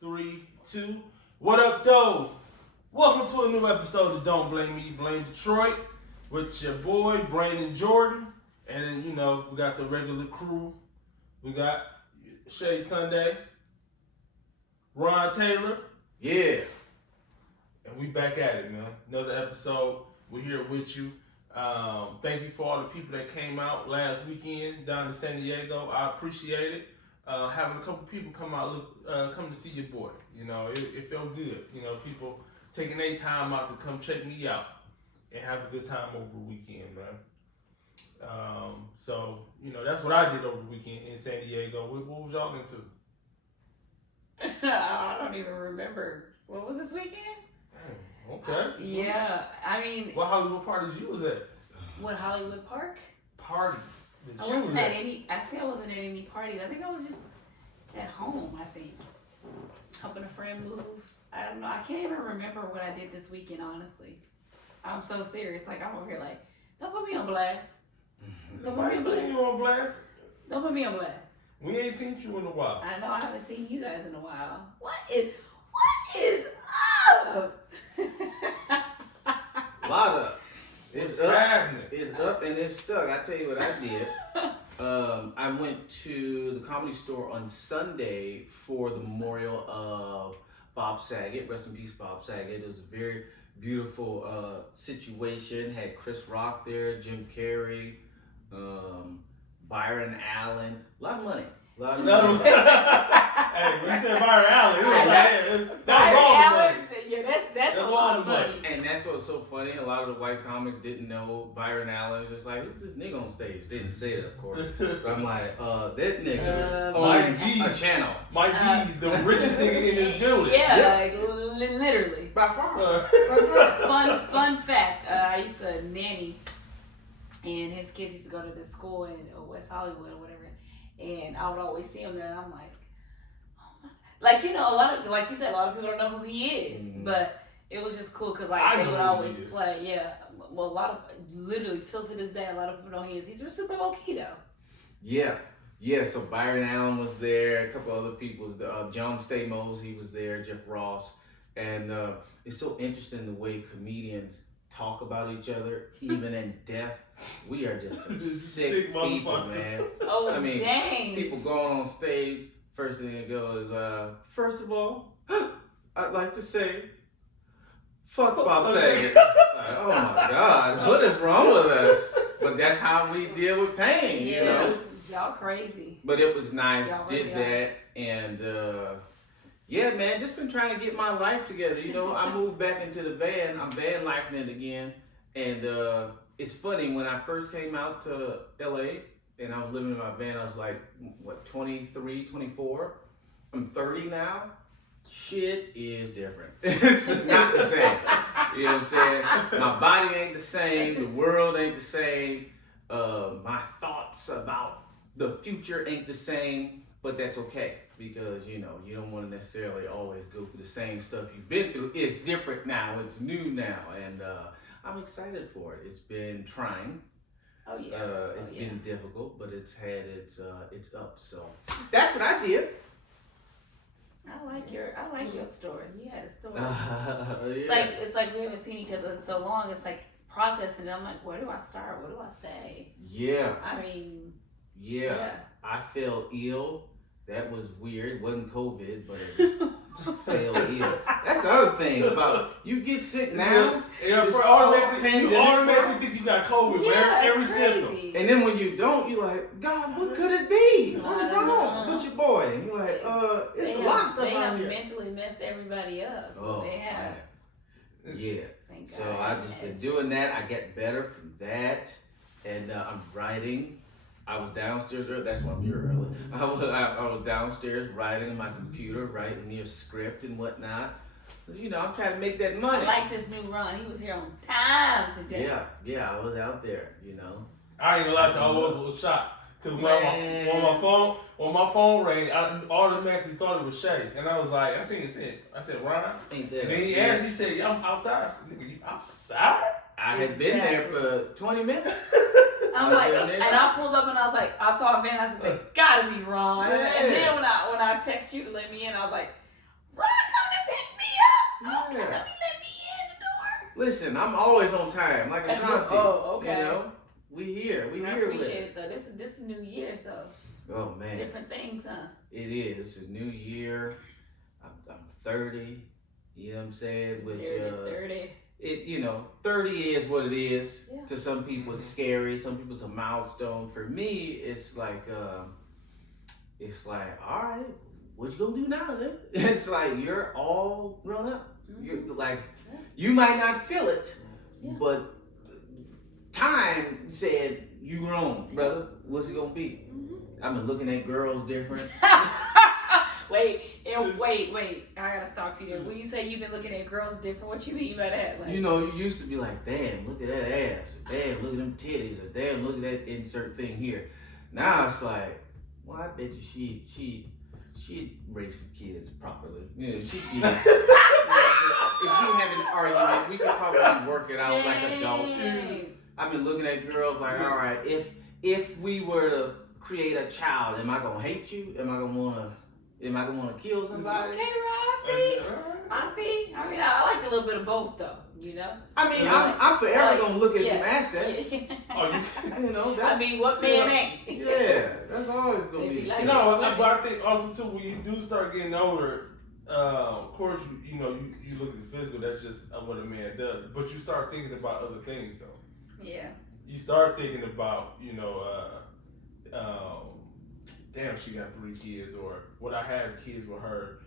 3, 2. What up, though? Welcome to a new episode of Don't Blame Me, Blame Detroit with your boy, Brandon Jordan. And then, you know, we got the regular crew. We got Shay Sunday, Ron Taylor. Yeah. And we back at it, man. Another episode. We're here with you. Thank you for all the people that came out last weekend down to San Diego. I appreciate it. Having a couple people come out, come to see your boy. You know, it felt good. You know, people taking their time out to come check me out and have a good time over the weekend, man. So, you know, that's what I did over the weekend in San Diego. What was y'all into? I don't even remember. What was this weekend? Damn, okay. Yeah, I mean. What Hollywood parties you was at? What, Hollywood Park? Parties. I wasn't at any. Actually, I wasn't at any parties. I think I was just at home. I think helping a friend move. I don't know. I can't even remember what I did this weekend. Honestly, I'm so serious. Like I'm over here. Like, don't put me on blast. Don't put me on blast. You on blast? Don't put me on blast. We ain't seen you in a while. I know. I haven't seen you guys in a while. What is up? A lot of it's What's up. happening? It's up and it's stuck. I tell you what I did. I went to the Comedy Store on Sunday for the memorial of Bob Saget. Rest in peace, Bob Saget. It was a very beautiful situation. Had Chris Rock there, Jim Carrey, Byron Allen. A lot of money. A lot of money. Hey, when you said Byron Allen, it was like, that's wrong money. Yeah, that's a lot of money. And that's what's so funny. A lot of the white comics didn't know Byron Allen. Just like, who's this nigga on stage? They didn't say it, of course. But I'm like, that nigga Mike owns D. a channel. Might be the richest nigga in this building. Yeah, Yep. like literally. By far. Fun fact. I used to nanny, and his kids used to go to this school in West Hollywood or whatever. And I would always see him there, and I'm like, oh my. Like, you know, a lot of, like you said, a lot of people don't know who he is, but it was just cool because, like, they would always play, yeah. Well, a lot of, literally, still to this day, a lot of people know who he is. He's super low key, though. Yeah, so Byron Allen was there, a couple other people was there. John Stamos, he was there, Jeff Ross. And it's so interesting the way comedians talk about each other, even in death. We are just some sick people, man. Oh, I mean, dang. people going on stage, first thing they go is, first of all, I'd like to say, fuck Bob Saget. Like, oh my God, what is wrong with us? But that's how we deal with pain, you know? Y'all crazy. But it was nice, Y'all did really that, and yeah, man, just been trying to get my life together. You know, I moved back into the van. I'm van lifing it again, and it's funny, when I first came out to LA and I was living in my van, I was like, what, 23, 24? I'm 30 now. Shit is different. It's not the same. You know what I'm saying? My body ain't the same. The world ain't the same. My thoughts about the future ain't the same, but that's okay. Because, you know, you don't want to necessarily always go through the same stuff you've been through. It's different now. It's new now. And I'm excited for it. It's been trying. Oh, yeah. It's been difficult, but it's had its ups. So that's what I did. I like your story. You had a story. Yeah. It's like we haven't seen each other in so long. It's like processing it. I'm like, where do I start? What do I say? Yeah. I mean, yeah. I fell ill. That was weird. It wasn't COVID, but it was fell ill. That's the other thing about you get sick now. Yeah, it's you automatically think you got COVID for every symptom. And then when you don't, you're like, God, what could it be? What's wrong with your boy? And you're like, it's a lot of stuff out here. They have mentally messed everybody up. So they have. Man. Yeah. Thank So God. I've just been doing that. I get better from that. And I'm writing. I was downstairs early. That's why I'm here early. I was downstairs writing on my computer, writing me a script and whatnot. You know, I'm trying to make that money. I like this new run. He was here on time today. Yeah, I was out there, you know. I ain't gonna lie to you, I was a little shocked. Because when my phone rang, I automatically thought it was Shay. And I was like, I said, Ron? Ain't that And then he asked me, he said, yeah, I'm outside. I said, nigga, you outside? I had been there for 20 minutes. I'm like, and I pulled up and I was like, I saw a van. I said, they gotta be Ron. And then when I text you to let me in, I was like, Okay, let me in the door. Listen, I'm always on time, like a Shanti. Oh, okay. You know, we here. I appreciate it though. This is new year, so. Oh man. Different things, huh? It is. It's a new year. I'm 30. You know what I'm saying? Which 30. It 30 is what it is. Yeah. To some people it's scary. Some people it's a milestone. For me, it's like all right, what you gonna do now then? It's like you're all grown up. Mm-hmm. You're like you might not feel it, but time said you grown, brother. What's it gonna be? Mm-hmm. I've been looking at girls different. Wait. I gotta stop you there. When you say you've been looking at girls different, what you mean by that? Like, You used to be like, damn, look at that ass. Or, damn, look at them titties. Or damn, look at that insert thing here. Now it's like, well, I bet you she raised some kids properly. If we had an argument, we could probably work it out like adults. I've been looking at girls like, all right, if we were to create a child, am I gonna hate you? Am I gonna wanna kill somebody? Okay, Ron, I see. I mean, I like a little bit of both, though. I mean, I'm forever gonna look at them assets. That's. I mean, what man ain't? Yeah, that's always gonna be. Like but I think also too when you do start getting older, of course you look at the physical. That's just what a man does. But you start thinking about other things though. Yeah. You start thinking about damn, she got 3 kids, or would I have kids with her?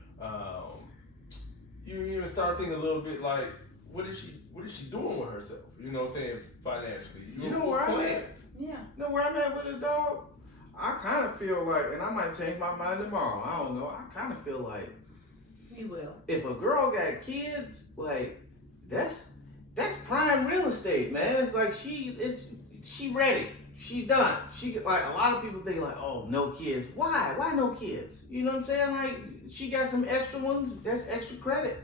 You even start thinking a little bit like, what is she doing with herself? You know what I'm saying, financially. You know where I'm at? Yeah. You know where I'm at with a dog? I kind of feel like, and I might change my mind tomorrow. I don't know. I kind of feel like You will. if a girl got kids, like that's prime real estate, man. It's like she ready. She done. She like a lot of people think like, oh, no kids. Why? Why no kids? You know what I'm saying? Like she got some extra ones. That's extra credit.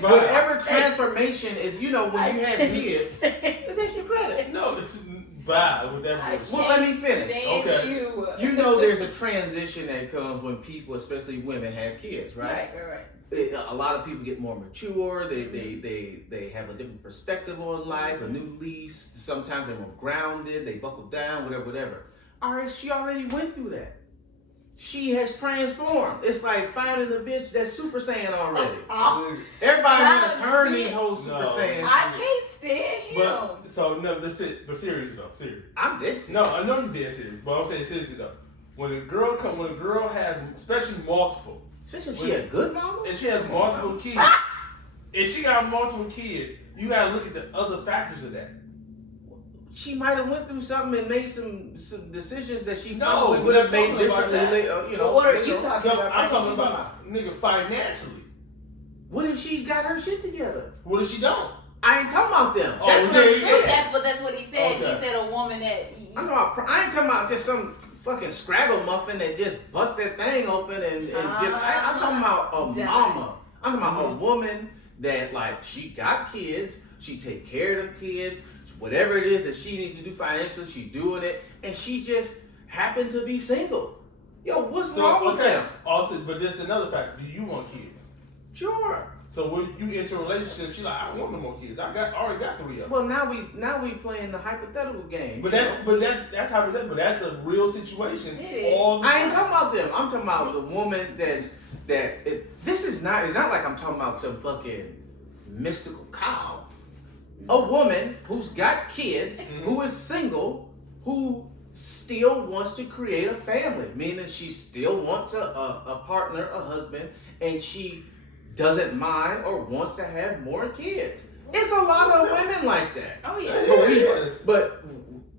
Whatever transformation is, when you have kids, it's extra credit. No, it's bad with that bullshit. Well, let me finish. Okay. You know there's a transition that comes when people, especially women, have kids, right? Right. A lot of people get more mature. They have a different perspective on life, a new lease. Sometimes they're more grounded. They buckle down, whatever. All right, she already went through that. She has transformed. It's like finding a bitch that's Super Saiyan already. Everybody want to turn these whole Super Saiyan. I can't stand him. But seriously though, serious. I'm dead serious. No, I know you're dead serious, but I'm saying seriously though. When a girl has, especially multiple, especially if she a good mama, and she has multiple kids, if she got multiple kids, you gotta look at the other factors of that. She might have went through something and made some decisions that she probably would have made differently. What are you talking about? I'm talking about nigga financially. What if she got her shit together? What if she don't? I ain't talking about them. Oh, that's what I'm saying. That's what he said. Okay. He said a woman that. I ain't talking about just some fucking scraggle muffin that just busts that thing open and just. I'm talking about a mama. I'm talking about a woman that like she got kids. She take care of them kids. Whatever it is that she needs to do financially, she doing it, and she just happened to be single. Yo, what's wrong with them? Also, but there's another factor. Do you want kids? Sure. So when you enter a relationship, she like, I want no more kids. I already got 3 of them. Well, now we playing the hypothetical game. But that's how it is. But that's a real situation. All the I time. ain't talking about them. I'm talking about the woman this is not. It's not like I'm talking about some fucking mystical cow. A woman who's got kids, who is single, who still wants to create a family, meaning she still wants a partner, a husband, and she doesn't mind or wants to have more kids. It's a lot of women like that. Oh yeah. But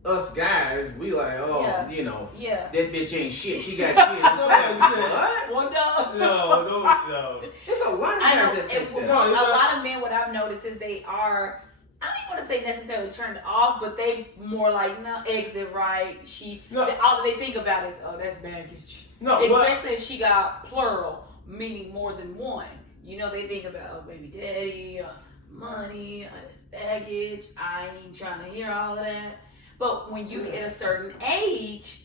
us guys, we like, that bitch ain't shit. She got kids. What? What? No. There's a lot of guys that think that. A lot of men, what I've noticed is they are, I don't even want to say necessarily turned off, but they more like, no, exit right. All they think about is, oh, that's baggage. No, especially if she got plural, meaning more than one. They think about, oh, baby daddy, money, it's baggage. I ain't trying to hear all of that. But when you get a certain age,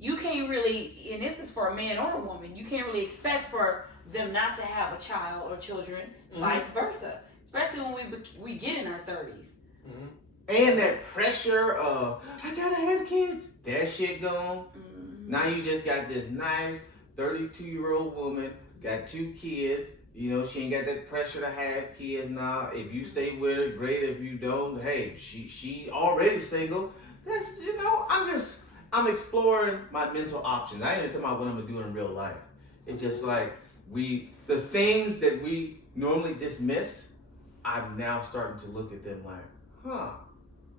you can't really, and this is for a man or a woman, you can't really expect for them not to have a child or children, vice versa. Especially when we get in our 30s. Mm-hmm. And that pressure of, I gotta have kids. That shit gone. Mm-hmm. Now you just got this nice 32-year-old woman, got 2 kids. You know, she ain't got that pressure to have kids now. If you stay with her, great. If you don't, hey, she already single. That's, you know, I'm exploring my mental options. I ain't even talking about what I'm gonna do in real life. It's just like the things that we normally dismiss, I'm now starting to look at them like, huh.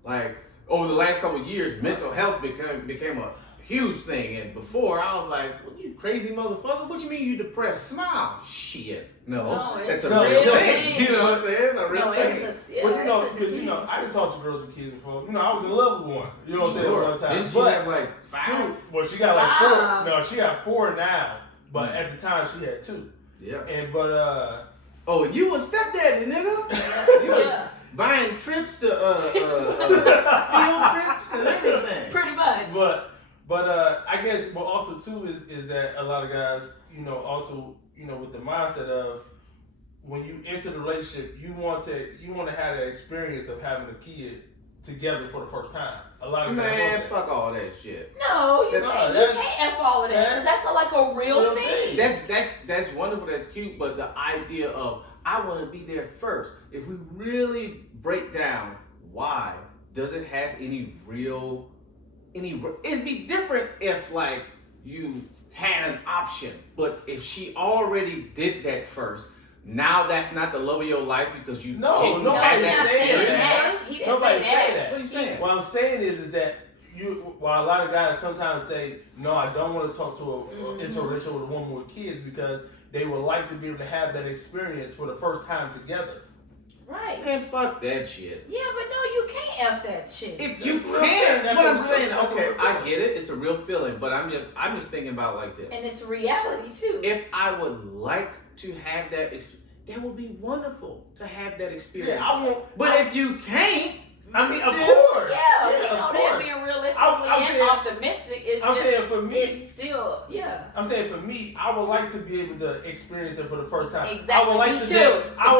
Like, over the last couple of years, mental health became a huge thing. And before, I was like, what, you crazy motherfucker? What you mean you depressed? Smile. Shit. No, that's a real thing. You know what I'm saying? It's a real thing. Well, you know, because, you know, I didn't talk to girls with kids before. You know, I was in love with one. You know what I'm saying? One time. Didn't she have like 5? 2. Well, she got like 4. No, she got 4 now. But at the time, she had 2. Yeah. And, oh, you a stepdaddy, nigga? You were buying trips to field trips and everything. Pretty much. But I guess, but also too is that a lot of guys, you know, also, you know, with the mindset of when you enter the relationship, you want to have that experience of having a kid together for the first time. A lot of guys, man, fuck all that shit. No, you can't F all of that. That's like a real thing. That's wonderful. That's cute. But the idea of I want to be there first. If we really break down why does it have any real it'd be different if like you had an option, but if she already did that first, now that's not the love of your life because you didn't have that experience. Nobody say that. What are you saying? What I'm saying is that while a lot of guys sometimes say, no, I don't want to talk to into a relationship with a woman with kids because they would like to be able to have that experience for the first time together. Right. Man, fuck that shit. Yeah, but no, you can't F that shit. If you can, what I'm saying, okay, I get it. It's a real feeling, but I'm just thinking about like this. And it's reality too. If I would like to have that that would be wonderful to have that experience. Yeah, but if you can't, I mean, of course. Yeah, you know, they're being realistically and optimistic. It's still, yeah. I'm saying for me, I would like to be able to experience it for the first time. Exactly. I would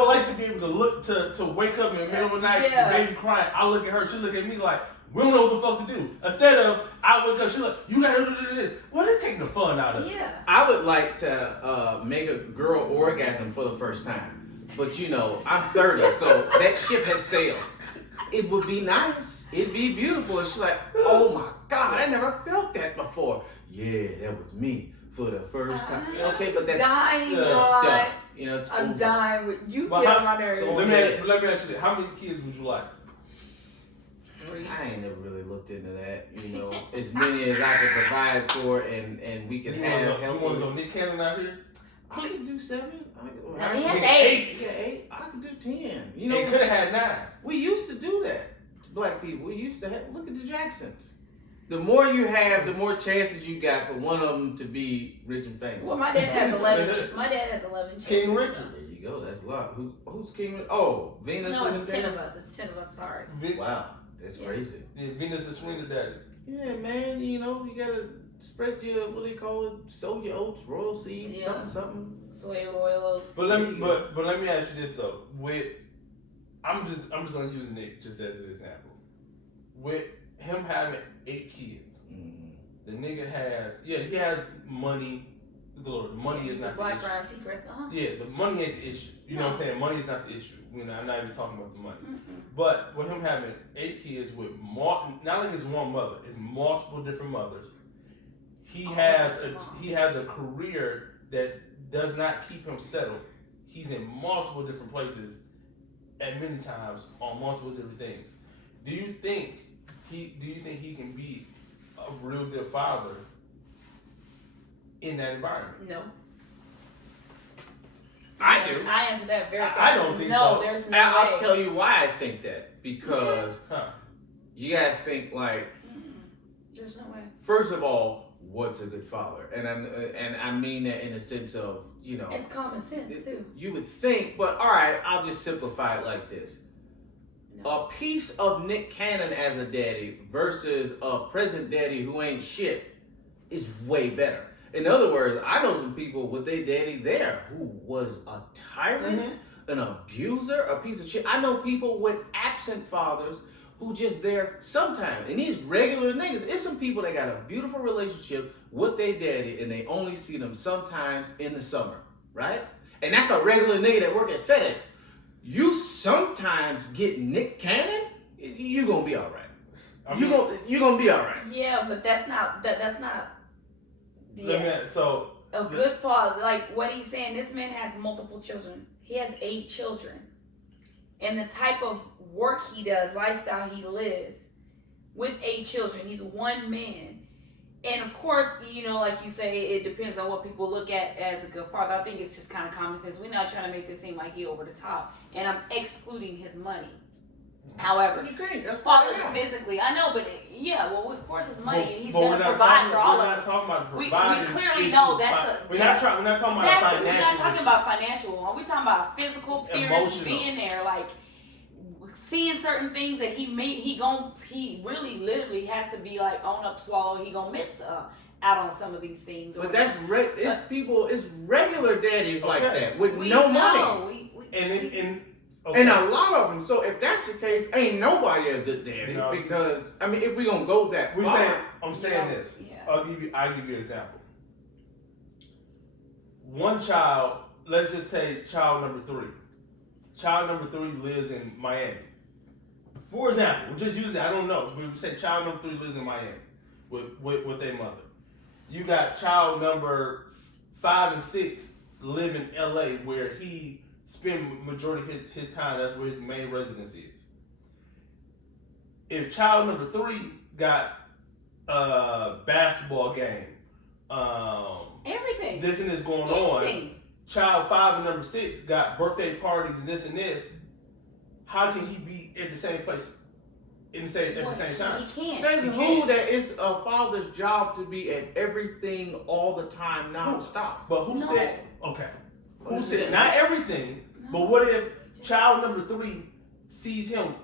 like to be able to look to wake up in the middle of the night, the baby crying. I look at her, she look at me like, we don't know what the fuck to do. Instead of I wake up, she like, you gotta do this. Well, it's taking the fun out of it. Yeah. I would like to make a girl orgasm for the first time, but you know, I'm 30, so that ship has sailed. It would be nice. It'd be beautiful. It's like, oh my God, I never felt that before. Yeah, that was me for the first time. Okay, but that's dying, done. You know, I'm dying with you. Get on my nerves. Let me ask you this: how many kids would you like? 3. I ain't never really looked into that. You know, as many as I could provide for, and we can have. You want to go Nick Cannon out here? I could do 7. He has 8. Yeah, 8. I could do 10. You know, they could have had 9. We used to do that. Black people, we used to have. Look at the Jacksons. The more you have, the more chances you got for one of them to be rich and famous. Well, my dad has 11. My dad has 11 children. King Richard. There you go. That's a lot. Who's King Richard? Oh, Venus. No, it's 10 of us. It's 10 of us. Sorry. Wow, that's crazy. Yeah, Venus is Sweeney Daddy. Yeah, man. You know, you gotta spread your, what do you call it? Sow your oats, royal seeds, something. Soy royal oats. But let me ask you this though. I'm just gonna use Nick just as an example. With him having 8 kids, the nigga he has money. The money is not the issue. Black secrets, Yeah, the money ain't the issue. You know what I'm saying? Money is not the issue. You know, I'm not even talking about the money. But with him having 8 kids with not like it's one mother, it's multiple different mothers. He has a career that does not keep him settled. He's in multiple different places at many times on multiple different things. Do you think he can be a real good father in that environment? No. I do. I answered that very quickly. I don't think so. No, there's no way. I'll tell you why I think that. Because you gotta think like, there's no way. First of all, what's a good father? And I mean that in the sense of, you know, it's common sense too. You would think, but all right, I'll just simplify it like this. A piece of Nick Cannon as a daddy versus a present daddy who ain't shit is way better. In other words, I know some people with their daddy there who was a tyrant, an abuser, a piece of shit. I know people with absent fathers who just there sometimes. And these regular niggas, it's some people that got a beautiful relationship with their daddy and they only see them sometimes in the summer, right? And that's a regular nigga that work at FedEx. You sometimes get Nick Cannon, you gonna be all right. You gonna be all right. Yeah, but that's not. Yeah. So a good father, like what he's saying. This man has multiple children. He has 8 children, and the type of work he does, lifestyle he lives, with 8 children, he's one man. And of course, you know, like you say, it depends on what people look at as a good father. I think it's just kind of common sense. We're not trying to make this seem like he over the top. And I'm excluding his money. However, fathers physically, I know, but yeah, well, of course, it's money. He's going to provide for all of us. We're not talking about We providing. clearly know that's we're not talking about financial. We're not talking about financial. We're talking about physical, parents being there, like seeing certain things that he really literally has to be like own up, swallow. He gonna miss out on some of these things. But that's it's regular daddies like that with no money. And a lot of them. So if that's the case, ain't nobody a good daddy. No. Because I mean, if we gonna go that far, I'm saying this. Yeah. I'll give you an example. One child, let's just say child number 3. Child number 3 lives in Miami. For example, we're just using, I don't know. We would say child number 3 lives in Miami with their mother. You got child number 5 and 6 live in LA where he spend majority of his time, that's where his main residence is. If child number 3 got a basketball game, everything, this and this going on, child 5 and number 6 got birthday parties and this, how can he be at the same place at the same time? He can't. Says who that it's a father's job to be at everything all the time, non-stop. But who said, okay, who said, not everything, but what if child number 3 sees him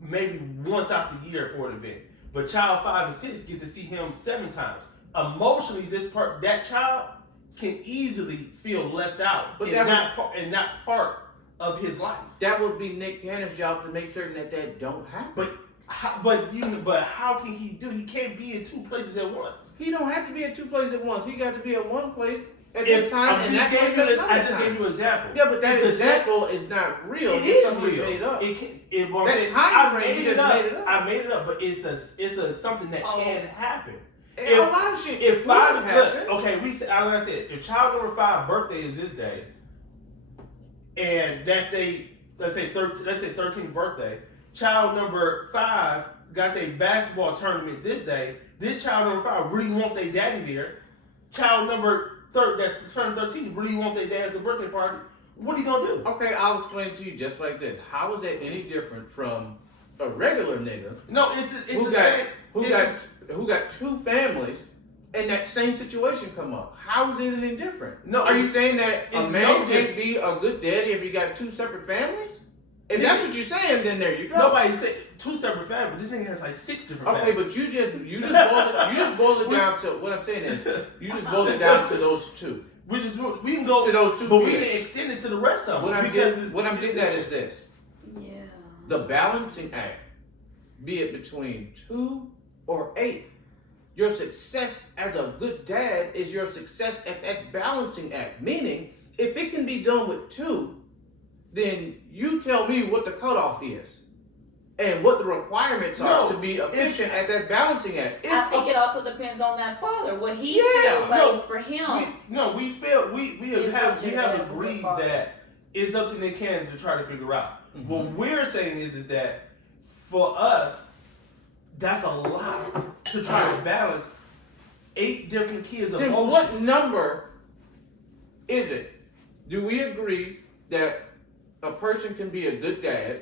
maybe once out the year for an event, but child 5 and 6 get to see him 7 times? Emotionally, that child can easily feel left out, but not part of his life. That would be Nick Cannon's job to make certain that don't happen. But how can he do? He can't be in 2 places at once. He don't have to be in 2 places at once. He got to be at one place at this time. I just gave you an example. Yeah, but that example is not real. It is real. Made up. I made it up, but it's something that can happen. A lot of shit. If 5 happen. Okay, like I said, if child number 5 birthday is this day, and let's say 13th birthday, child number 5 got their basketball tournament this day. This child number 5 really wants their daddy there. Child number that's turned 13 really want their dad at the birthday party. What are you gonna do? Okay, I'll explain to you just like this. How is that any different from a regular nigga? No, it's the same. Who got 2 families and that same situation come up? How is it any different? No, are you saying that a man can't be a good daddy if he got 2 separate families? If that's what you're saying, then there you go. Nobody said 2 separate families. This nigga has like 6 different families. Okay, but you just boiled it down to what I'm saying is you just boiled it down to those 2. We can go to those 2, but we can extend it to the rest of them. What I'm getting at is this. Yeah. The balancing act, be it between 2 or 8. Your success as a good dad is your success at that balancing act. Meaning, if it can be done with 2, then you tell me what the cutoff is and what the requirements are to be efficient at that balancing act. I think it also depends on that father, what he feels like for him. We have agreed that it's up to Nick Cannon to try to figure out. Mm-hmm. What we're saying is that for us, that's a lot to try to balance 8 different kids' emotions. Then what number is it? Do we agree that a person can be a good dad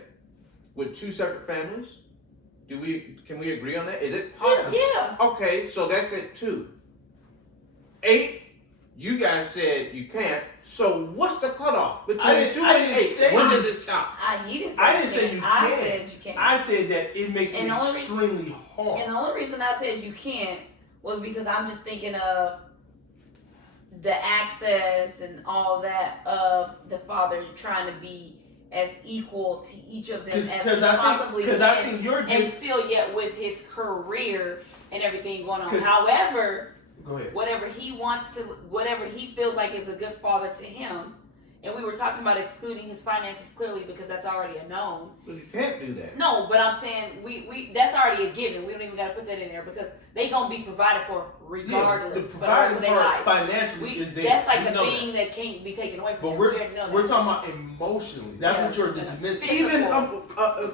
with 2 separate families? Can we agree on that? Is it possible? Yeah. Okay, so that's at 2. 8, you guys said you can't. So what's the cutoff between 2 and 8? When does it stop? I didn't say you can't. I said you can't. I said that it makes it extremely hard. And the only reason I said you can't was because I'm just thinking of the access and all that of the father trying to be as equal to each of them as he possibly can, I think you're and still yet with his career and everything going on. However, go ahead. whatever he feels like is a good father to him, and we were talking about excluding his finances clearly because that's already a known. But you can't do that. No, but I'm saying we that's already a given. We don't even got to put that in there because they gonna be provided for regardless for the rest of their life. Financially is there. That's like a thing that can't be taken away from them. But we're talking about emotionally. That's what you're dismissing. Even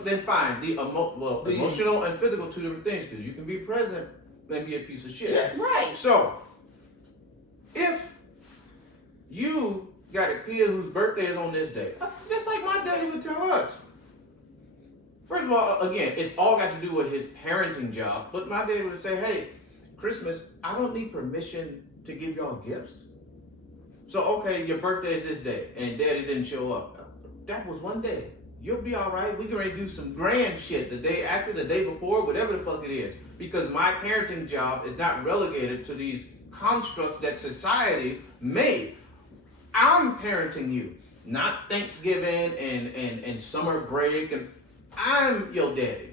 then, fine. The emotional and physical, two different things. Because you can be present and be a piece of shit. Yes. Right. So, if you got a kid whose birthday is on this day, just like my daddy would tell us. First of all, again, it's all got to do with his parenting job. But my daddy would say, hey, Christmas, I don't need permission to give y'all gifts. So, okay, your birthday is this day, and daddy didn't show up. That was one day. You'll be all right. We can already do some grand shit the day after, the day before, whatever the fuck it is. Because my parenting job is not relegated to these constructs that society made. I'm parenting you, not Thanksgiving and summer break, and I'm your daddy.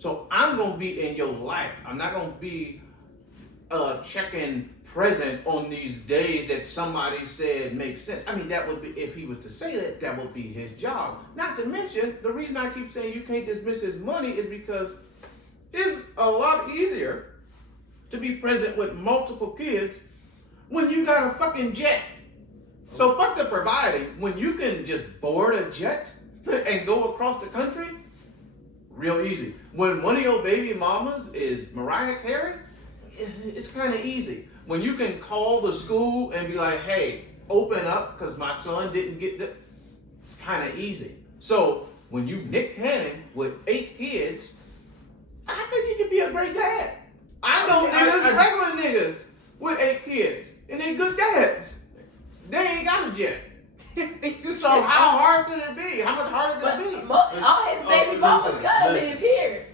So I'm gonna be in your life. I'm not gonna be checking present on these days that somebody said make sense. I mean, that would be, if he was to say that, that would be his job. Not to mention, the reason I keep saying you can't dismiss his money is because it's a lot easier to be present with multiple kids when you got a fucking jet. So fuck the providing. When you can just board a jet and go across the country, real easy. When one of your baby mamas is Mariah Carey, it's kind of easy. When you can call the school and be like, hey, open up because my son didn't get the, it's kind of easy. So when you Nick Cannon with 8 kids, I think you could be a great dad. I know regular niggas with 8 kids and they good dads. They ain't got a jet. So how hard could it be? How much harder could it be? All his baby mamas gotta live here.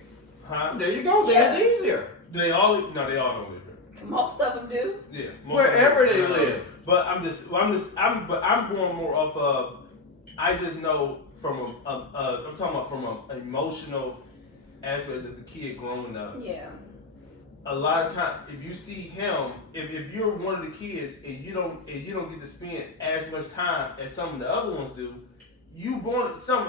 Huh? There you go. That's easier. Do they all? No, they all don't live here. Most of them do. Yeah. Wherever they live. But I'm going more off of. I just know from I'm talking about from an emotional aspect as the kid growing up. Yeah. A lot of times, if you see him, if you're one of the kids and you don't get to spend as much time as some of the other ones do, a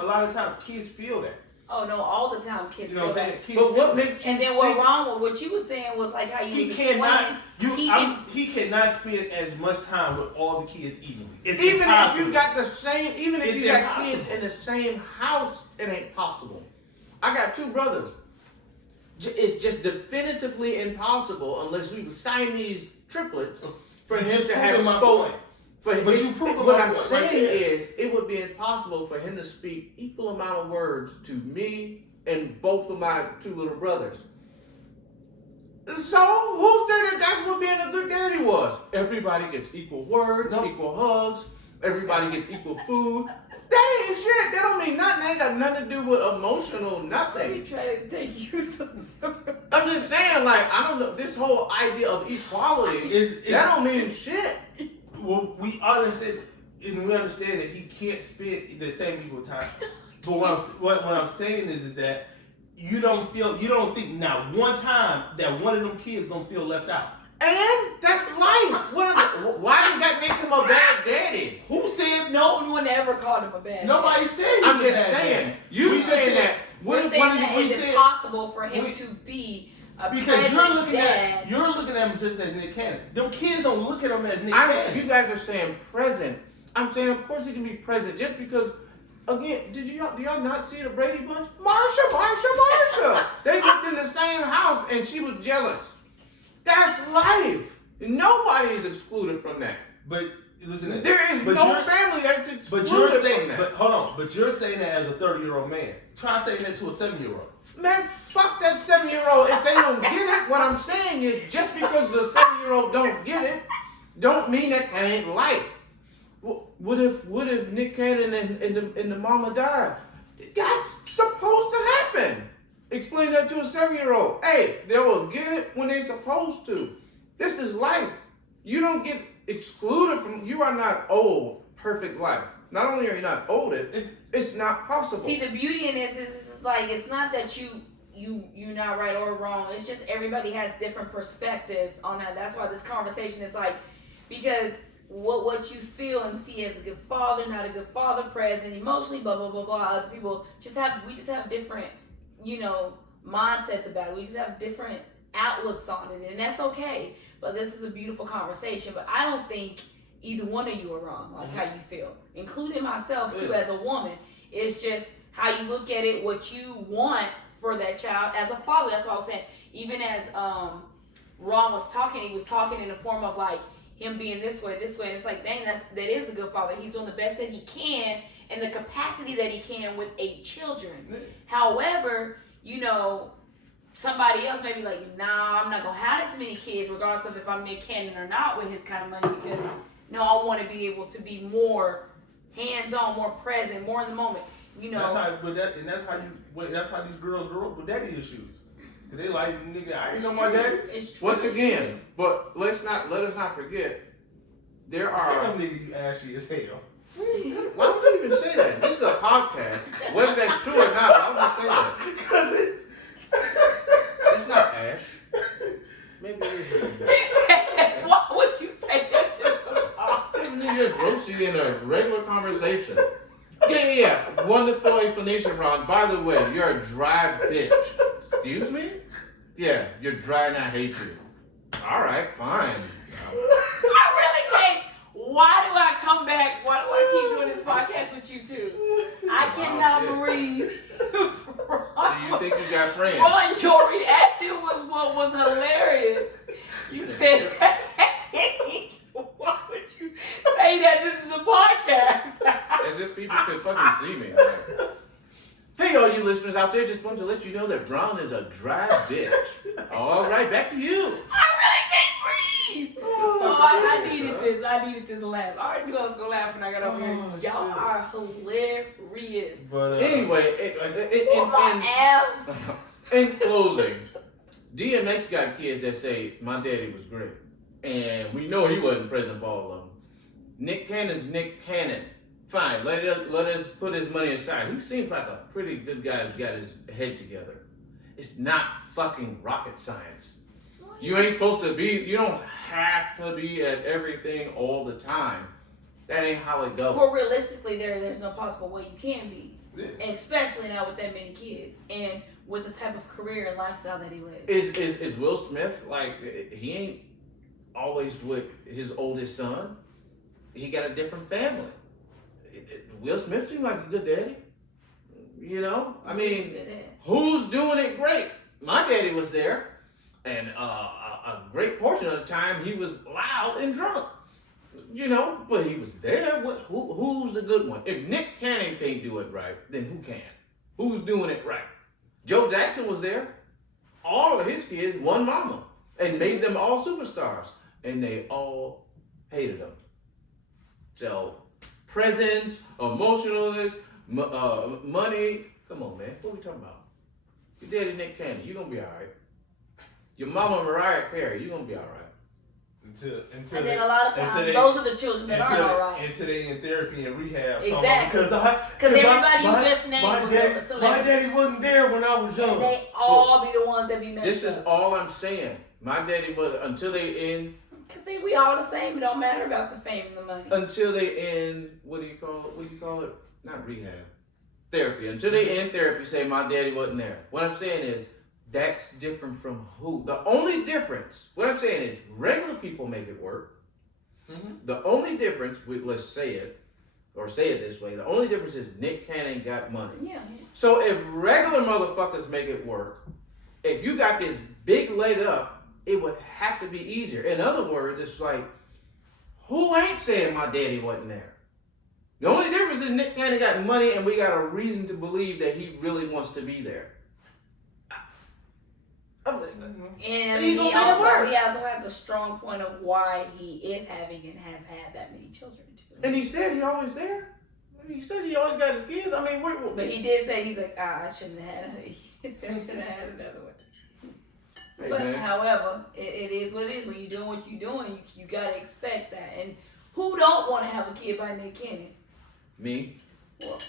lot of times kids feel that. Oh no, all the time kids feel that. But what makes and then what wrong with what you were saying was like how you he cannot spend as much time with all the kids evenly. It's even impossible. if you got it's got impossible. kids in the same house, it ain't possible. I got 2 brothers. It's just definitively impossible unless we were Siamese triplets for him to have spoken. What I'm saying is, it would be impossible for him to speak equal amount of words to me and both of my 2 little brothers. So who said that that's what being a good daddy was? Everybody gets equal words, equal hugs. Everybody gets equal food. That ain't shit. That don't mean nothing. That ain't got nothing to do with emotional nothing. You try to take you some. I'm just saying, like, I don't know. This whole idea of equality that don't mean shit. Well, we understand that he can't spend the same equal time. But what I'm saying is that you don't think not one time that one of them kids gonna feel left out. And that's life. Why does that make him a bad daddy? Who said no one ever called him a bad daddy? Nobody said he's I'm a just bad saying. daddy. You saying that? We're saying that it's impossible for him to be a because dad. you're looking at him just as Nick Cannon. Them kids don't look at him as Nick Cannon. You guys are saying present. I'm saying of course he can be present just because. Again, do y'all not see the Brady Bunch? Marsha. They lived in the same house and she was jealous. That's life. Nobody is excluded from that. But listen, there is no family that's excluded from that. But hold on. But you're saying that as a 30-year-old man. Try saying that to a 7-year-old. Man, fuck that 7-year-old. If they don't get it, what I'm saying is just because the 7-year-old don't get it, don't mean that ain't life. What if Nick Cannon and the mama died? That's supposed to happen. Explain that to a 7-year-old. Hey, they will get it when they're supposed to. This is life. You don't get excluded from. You are not owed perfect life. Not only are you not owed it, it's not possible. See, the beauty in this is like it's not that you're not right or wrong. It's just everybody has different perspectives on that. That's why this conversation is like, because what you feel and see as a good father, not a good father, present, emotionally, blah blah blah blah. Other people we just have different, mindsets about it. We just have different outlooks on it, and that's okay. But this is a beautiful conversation. But I don't think either one of you are wrong, like how you feel, including myself too as a woman. It's just how you look at it, what you want for that child as a father. That's what I was saying. Even as Ron was talking, he was talking in the form of like him being this way, and it's like, dang, that is a good father. He's doing the best that he can in the capacity that he can with 8 children. However, somebody else may be like, nah, I'm not gonna have this many kids, regardless of if I'm Nick Cannon or not, with his kind of money, because I want to be able to be more hands-on, more present, more in the moment. That's how these girls grow up with daddy issues. They like, nigga, I ain't know my daddy. It's true. Once again, but let us not forget, there are. Damn, nigga, you ashy as hell. Why would you even say that? This is a podcast. Whether that's true or not, I would say that. Because It's not ash. Maybe it is. He said, why would you say that? Just roast you in a regular conversation. Yeah. Wonderful explanation, Ron. By the way, you're a dry bitch. Excuse me? Yeah, you're dry and I hate you. All right, fine. I really can't. Why do I come back? Why do I keep doing this podcast with you two? I cannot breathe. Do you think you got friends? Ron, your reaction was what was hilarious. You said, why would you say that this is a podcast? As if people could fucking see me. Hey, all you listeners out there, just wanted to let you know that Brown is a dry bitch. All right, back to you. I really can't breathe. I needed this. I needed this laugh. I already knew I was going to laugh when I got over here. Y'all are hilarious. But anyway, in in closing, DMX got kids that say, my daddy was great. And we know he wasn't president for all of them. Nick Cannon's Nick Cannon. Fine, let us put his money aside. He seems like a pretty good guy who's got his head together. It's not fucking rocket science. You ain't supposed to be, you don't have to be at everything all the time. That ain't how it goes. Well, realistically, there's no possible way you can be. Yeah. Especially now with that many kids. And with the type of career and lifestyle that he lives. Is Will Smith, like, he ain't always with his oldest son. He got a different family. Will Smith seemed like a good daddy. I mean, who's doing it great? My daddy was there, and a great portion of the time he was loud and drunk. But he was there. Who's the good one? If Nick Cannon can't do it right, then who can? Who's doing it right? Joe Jackson was there. All of his kids, one mama, and made them all superstars, and they all hated him. So, presence, emotionalness, money. Come on, man. What are we talking about? Your daddy Nick Cannon, you're going to be all right. Your mama Mariah Carey, you're going to be all right. And then a lot of times, those are the children that aren't all right. Until they in therapy and rehab. Exactly. Because everybody you just named my daddy wasn't there when I was young. And they all be the ones that be messed This is all I'm saying. My daddy was, until they end. Because we all the same. It don't matter about the fame and the money. Until they end, what do you call it? Not rehab. Therapy. Until they end therapy, say my daddy wasn't there. What I'm saying is, that's different from who. The only difference, what I'm saying is, regular people make it work. Mm-hmm. The only difference, let's say it, or say it this way, the only difference is Nick Cannon got money. Yeah. So if regular motherfuckers make it work, if you got this big leg up, it would have to be easier. In other words, it's like, who ain't saying my daddy wasn't there? The only difference is Nick Cannon got money and we got a reason to believe that he really wants to be there. And he also has a strong point of why he is having and has had that many children too. And he said he always there. He said he always got his kids. I mean, but he did say, he's like, I shouldn't have had it. Should have had another one. Hey, But man. however, it is what it is. When you're doing what you're doing, you gotta expect that. And who don't want to have a kid by Nick Cannon? Me? Well,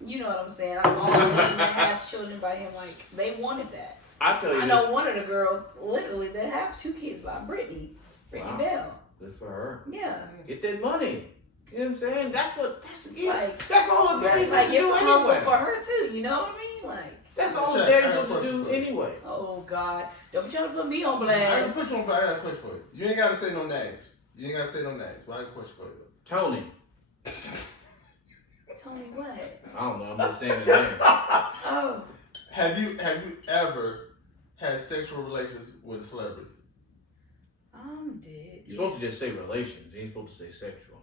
you know what I'm saying. I'm the only person that has children by him. Like they wanted that. I tell you I this. know one of the girls literally that have 2 kids by Brittany Wow. Bell. Good for her. Yeah. Get that money. You know what I'm saying? That's Like, that's all a daddy It's supposed like to do it's a hustle anyway. for her too. You know what I mean? Like, That's all Shay, a daddy's I got a supposed to question do for you. anyway. oh God, don't be trying to put me on I can blast. put you on, but I got a question for you. You ain't gotta say no names. You ain't gotta say no names. But I got a question for you. Tony. Tony, what? I don't know. I'm just saying his name. Oh, Have you ever had sexual relations with a celebrity? did. You're supposed to just say relations. You ain't supposed to say sexual.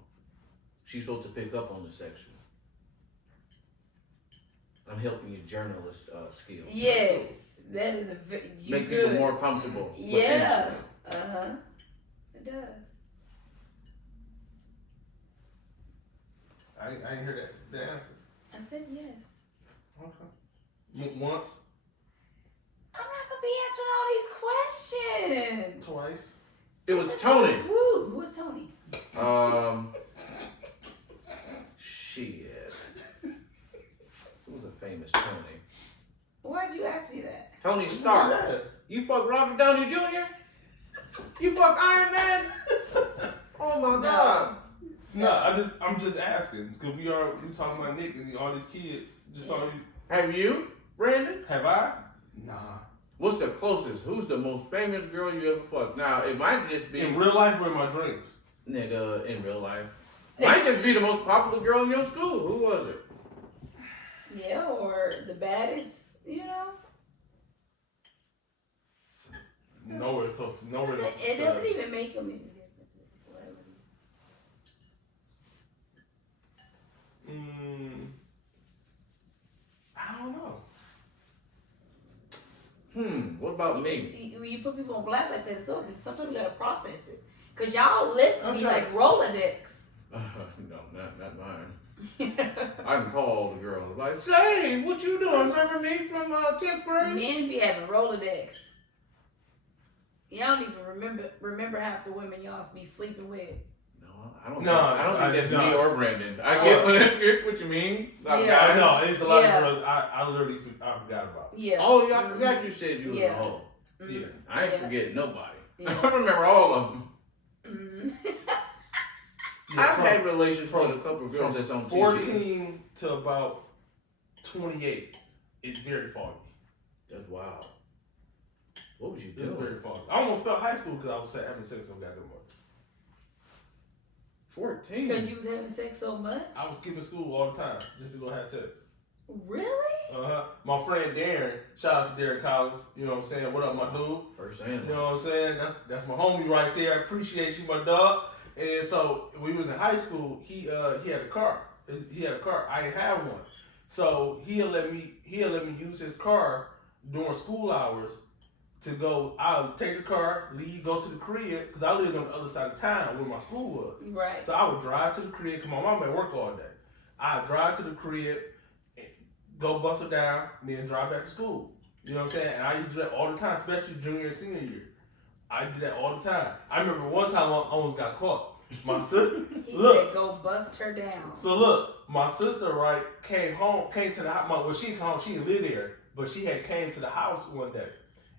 She's supposed to pick up on the sexual. I'm helping you journalist skills. Yes, that is you Make good. people more comfortable. with Yeah. answering. It does. I ain't hear that answer. I said yes. Okay. Once, I'm not gonna be answering all these questions. twice. It was Tony. Who is Tony? Shit. Who was a famous Tony? Why'd you ask me that? Tony Stark. Yes. You fuck Robert Downey Jr.? You fuck Iron Man? Oh my God. No, I'm just asking because we talking about Nick and all these kids. Just saw you. Have you, Brandon? Have I? Nah. What's the closest? Who's the most famous girl you ever fucked? Now, it might just be In real life or in my dreams? nigga in real life. Might just be the most popular girl in your school. Who was it? Yeah, or the baddest, you know? Nowhere close to nowhere. It doesn't even make them any different. I don't know. What about me? When you put people on blast like that, so sometimes you gotta process it. Cause y'all listen be Okay. like Rolodex. No, not mine. I can call the girl like, say, what you doing? Remember me from 10th grade? Men be having Rolodex. Y'all don't even remember half the women y'all be sleeping with. No, I don't. No, I don't I think that's just me not. or Brandon. I get what you mean. Like, Yeah. I know it's a lot Yeah. of girls I literally I forgot about. Yeah. Oh yeah, I forgot you said you was Yeah. a hoe. Mhm. Yeah. I ain't Yeah. forgetting nobody. Yeah. I remember all of them. Mhm. I've had relations with a couple of girls that's on TV. 14 to about 28. It's very foggy. That's wild. What was you It's doing? very foggy. I almost felt high school because I was having sex so goddamn much. 14. Because you was having sex so much? I was skipping school all the time just to go have sex. Really? My friend Darren, shout out to Darren Collins. You know what I'm saying? What up, my dude? First You and know what I'm saying? That's my homie right there. I appreciate you, my dog. And so we was in high school. He had a car. He had a car. I didn't have one. So he'll let me use his car during school hours to go. I'll take the car, leave, go to the crib because I lived on the other side of town where my school was. Right. So I would drive to the crib because my mom at work all day. I'd drive to the crib, go bust her down, and then drive back to school. You know what I'm saying? And I used to do that all the time, especially junior and senior year. I did that all the time. I remember one time I almost got caught. My sister, He look. said go bust her down. So look, my sister, right, came to the house. Well, she came home. She didn't live there, but she had came to the house one day.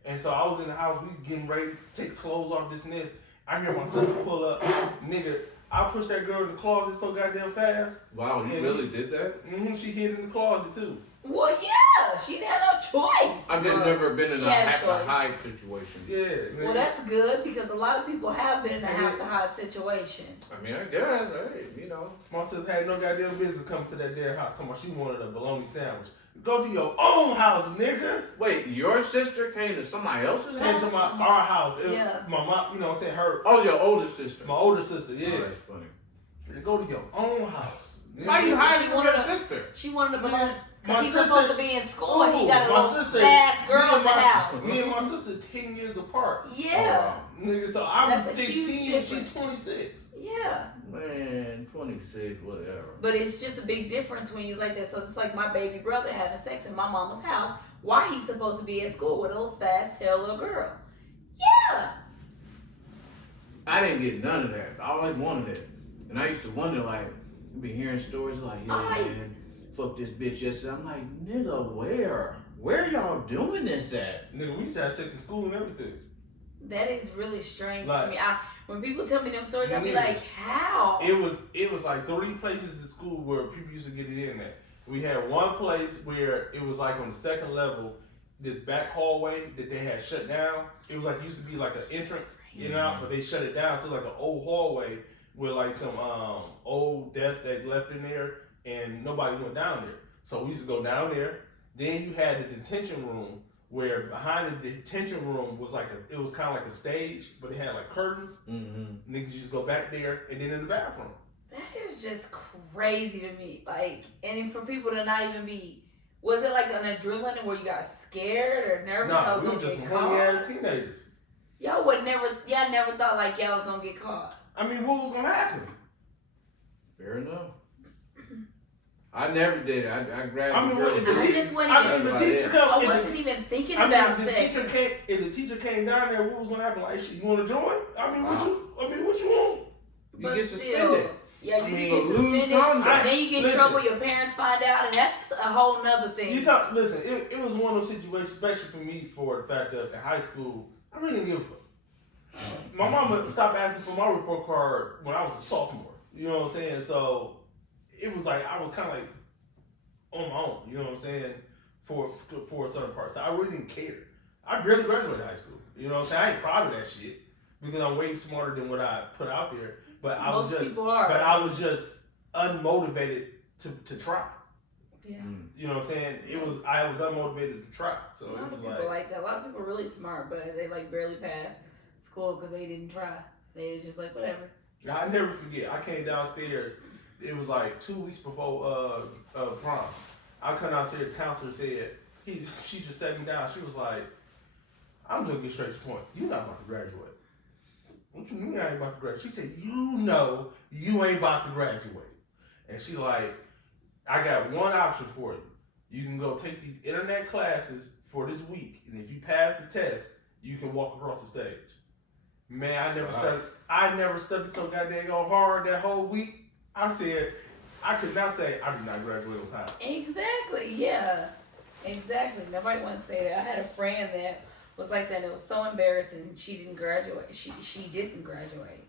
And so I was in the house. We getting ready to take clothes off this and this. I hear my sister pull up. Nigga, I pushed that girl in the closet so goddamn fast. Wow, you really did that? She hid in the closet too. Well, yeah, she didn't have no choice. I've just never been in She a had a have to choice. hide situation. Yeah. Man. Well, that's good because a lot of people have been in a have-to-hide situation. I mean, I guess, hey, you know. My sister had no goddamn business coming to that damn house. Talking about she wanted a bologna sandwich. Go to your own house, nigga. Wait, your sister came to somebody else's Came house? to our house. Yeah. My mom, you know what I'm saying, her. Oh, your older sister. My older sister, yeah. Oh, that's funny. Go to your own house. Why you hiding She from wanted your a- sister? She wanted to belong My because he's sister- supposed to be in school and he got a my little sister- fast girl in the my, house. Me and my sister 10 years apart. Yeah, Nigga, so I'm That's a huge 16, difference. she's 26. yeah. Man, 26, whatever. But it's just a big difference when you're like that. So it's like my baby brother having sex in my mama's house why he's supposed to be at school with a little fast tail little girl. Yeah. I didn't get none of that. I always wanted it. And I used to wonder, like, be hearing stories like, yeah, man, fuck this bitch yesterday. I'm like, nigga, where? Where y'all doing this at? Nigga, we used to have sex in school and everything. That is really strange Like, to me. When people tell me them stories, I'll be nigga, like, how? It was like 3 places at school where people used to get it in at. We had one place where it was like on the second level, this back hallway that they had shut down. It was like, used to be like an entrance in and out, but they shut it down to like an old hallway with like some old desks they left in there, and nobody went down there. So we used to go down there. Then you had the detention room, where behind the detention room was like it was kind of like a stage, but it had like curtains. Mm-hmm. Niggas used to go back there, and then in the bathroom. That is just crazy to me. Like, and for people to not even be, was it like an adrenaline where you got scared or nervous? Nah, we were just horny ass teenagers. Y'all never thought like y'all was gonna get caught. I mean, what was gonna happen? Fair enough. I never did. I grabbed. I mean, the girl. if the I teacher, just wasn't even. the teacher come, I if wasn't the, even thinking I mean, about if the sex. teacher came down there, what was gonna happen? Like, shit, you want to join? I mean, what you want? You But get still, suspended. yeah, I you mean, get lose suspended. conduct. Then you get in Listen. trouble. Your parents find out, and that's just a whole nother thing. Listen, it was one of those situations, especially for me, for the fact that in high school, I really didn't give a fuck. My mama stopped asking for my report card when I was a sophomore. You know what I'm saying? So it was like I was kind of like on my own. You know what I'm saying? For a certain part, so I really didn't care. I barely graduated high school. You know what I'm saying? I ain't proud of that shit because I'm way smarter than what I put out there. But Most people are. I was just unmotivated to try. Yeah. You know what I'm saying? I was unmotivated to try. So A lot it of was people like that. A lot of people are really smart, but they like barely pass school because they didn't try. They just like whatever. I never forget. I came downstairs. It was like 2 weeks before prom. I come downstairs. The counselor said she just sat me down. She was like, "I'm just gonna get straight to the point. You're not about to graduate." What you mean I ain't about to graduate? She said, "You know you ain't about to graduate." And she like, "I got one option for you. You can go take these internet classes for this week, and if you pass the test, you can walk across the stage." Man, I never studied so goddamn hard that whole week. I said, I could not say I did not graduate on time. Exactly. Yeah. Exactly. Nobody wants to say that. I had a friend that was like that. It was so embarrassing. She didn't graduate. She didn't graduate.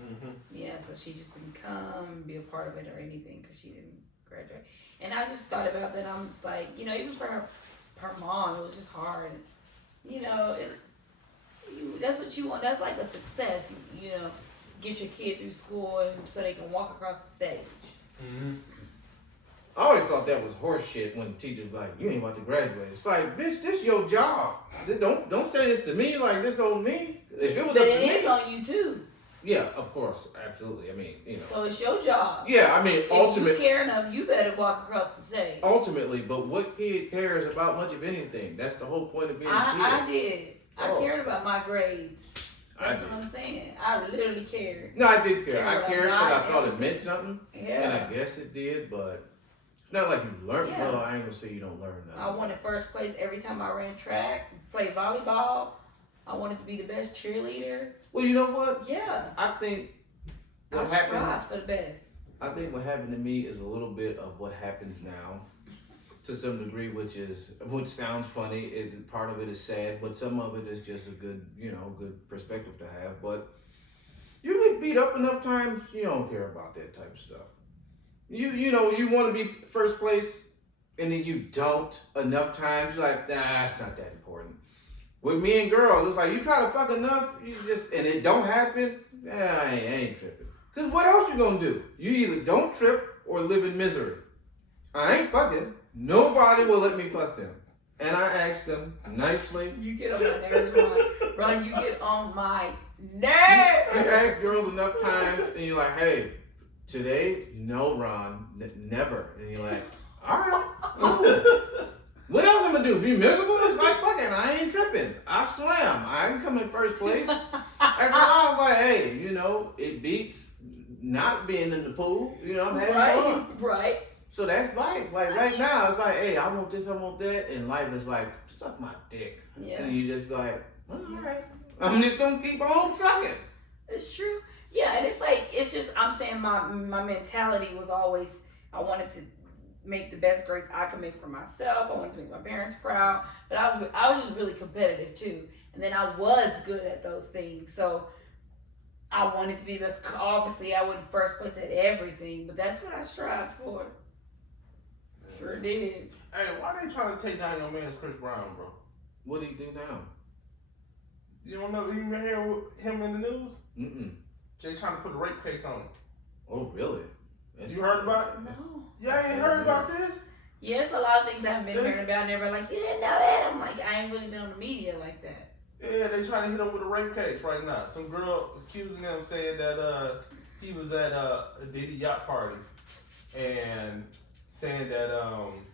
Mm-hmm. Yeah. So she just didn't come and be a part of it or anything because she didn't graduate. And I just thought about that. I'm just like, you know, even for her mom, it was just hard. You know, that's what you want. That's like a success. You know, get your kid through school and so they can walk across the stage. Mm-hmm. I always thought that was horse shit when the teacher's like, "You ain't about to graduate." It's like, bitch, this your job. Don't say this to me like this on me. If it was But up to it me, is on you too. yeah, of course, absolutely. I mean, you know. So it's your job. Yeah, I mean, If you care enough, you better walk across the stage. ultimately, but what kid cares about much of anything? That's the whole point of being a kid. I did. I Oh. cared about my grades. I That's did. what I'm saying. I literally cared. No, I did care. Care I what cared I'm because I not thought it and- meant something, and Yeah. I guess it did, but it's not like you learned. Yeah. Well, I ain't gonna say you don't learn nothing. I wanted first place every time I ran track, played volleyball. I wanted to be the best cheerleader. Well, you know what? Yeah. I think I what happened. strive for the best. I think what happened to me is a little bit of what happens now, to some degree, which sounds funny. Part of it is sad, but some of it is just a good, good perspective to have. But you get beat up enough times, you don't care about that type of stuff. You want to be first place, and then you don't enough times. You're like, nah, it's not that important. With me and girls, it's like you try to fuck enough, and it don't happen. I ain't tripping. Cause what else you gonna do? You either don't trip or live in misery. I ain't fucking. Nobody will let me fuck them. And I asked them nicely. You get on my nerves, Ron. Ron, you get on my nerves. You ask girls enough times, and you're like, hey, today, no, Ron, never. And you're like, all right, cool. What else I'm gonna do? Be miserable? It's like, fucking, I ain't tripping. I slam. I can come in first place. After I was like, hey, it beats not being in the pool. I'm having fun. Right. So that's life. Like right now, it's like, hey, I want this, I want that, and life is like, suck my dick. Yeah. And you just be like, all right, I'm just gonna keep on trucking. It's true. Yeah, and it's like, it's just, I'm saying my mentality was always, I wanted to make the best grades I could make for myself. I wanted to make my parents proud, but I was just really competitive too. And then I was good at those things, so I wanted to be best. Obviously, I wouldn't first place at everything, but that's what I strived for. Sure did. Hey, why they trying to take down your man's Chris Brown, bro? What do you do now? You don't know? You even hear him in the news? Mm-mm. Jay trying to put a rape case on him. Oh, really? You heard about it? No. Y'all ain't heard about this? Yes, a lot of things I've been hearing about, and everybody like, you didn't know that? I'm like, I ain't really been on the media like that. Yeah, they trying to hit him with a rape case right now. Some girl accusing him, saying that he was at a Diddy yacht party, and saying that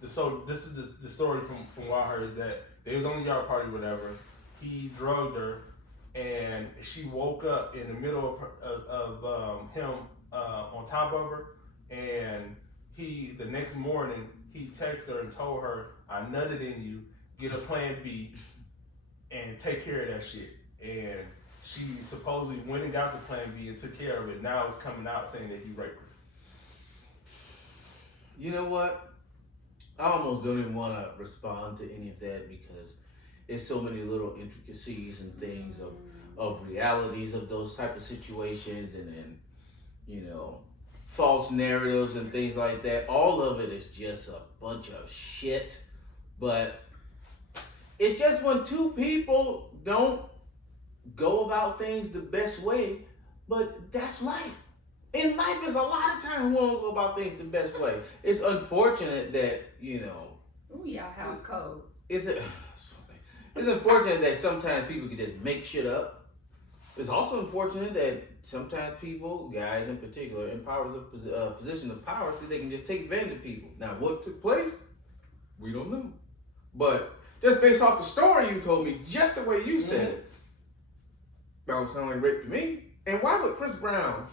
so this is the story from what I heard is that they was on the yacht party, whatever. He drugged her, and she woke up in the middle of him on top of her, and the next morning he texted her and told her, "I nutted in you. Get a plan B, and take care of that shit." And she supposedly went and got the plan B and took care of it. Now it's coming out saying that he raped her. You know what? I almost don't even want to respond to any of that because there's so many little intricacies and things of realities of those type of situations and you know, false narratives and things like that. All of it is just a bunch of shit. But it's just when two people don't go about things the best way, but that's life. In life, there's a lot of times we won't go about things the best way. It's unfortunate that, you know. Ooh, y'all house code. It's unfortunate that sometimes people can just make shit up. It's also unfortunate that sometimes people, guys in particular, in positions of power, think they can just take advantage of people. Now, what took place? We don't know. But just based off the story you told me, just the way you said it, that would sound like rape to me. And why would Chris Brown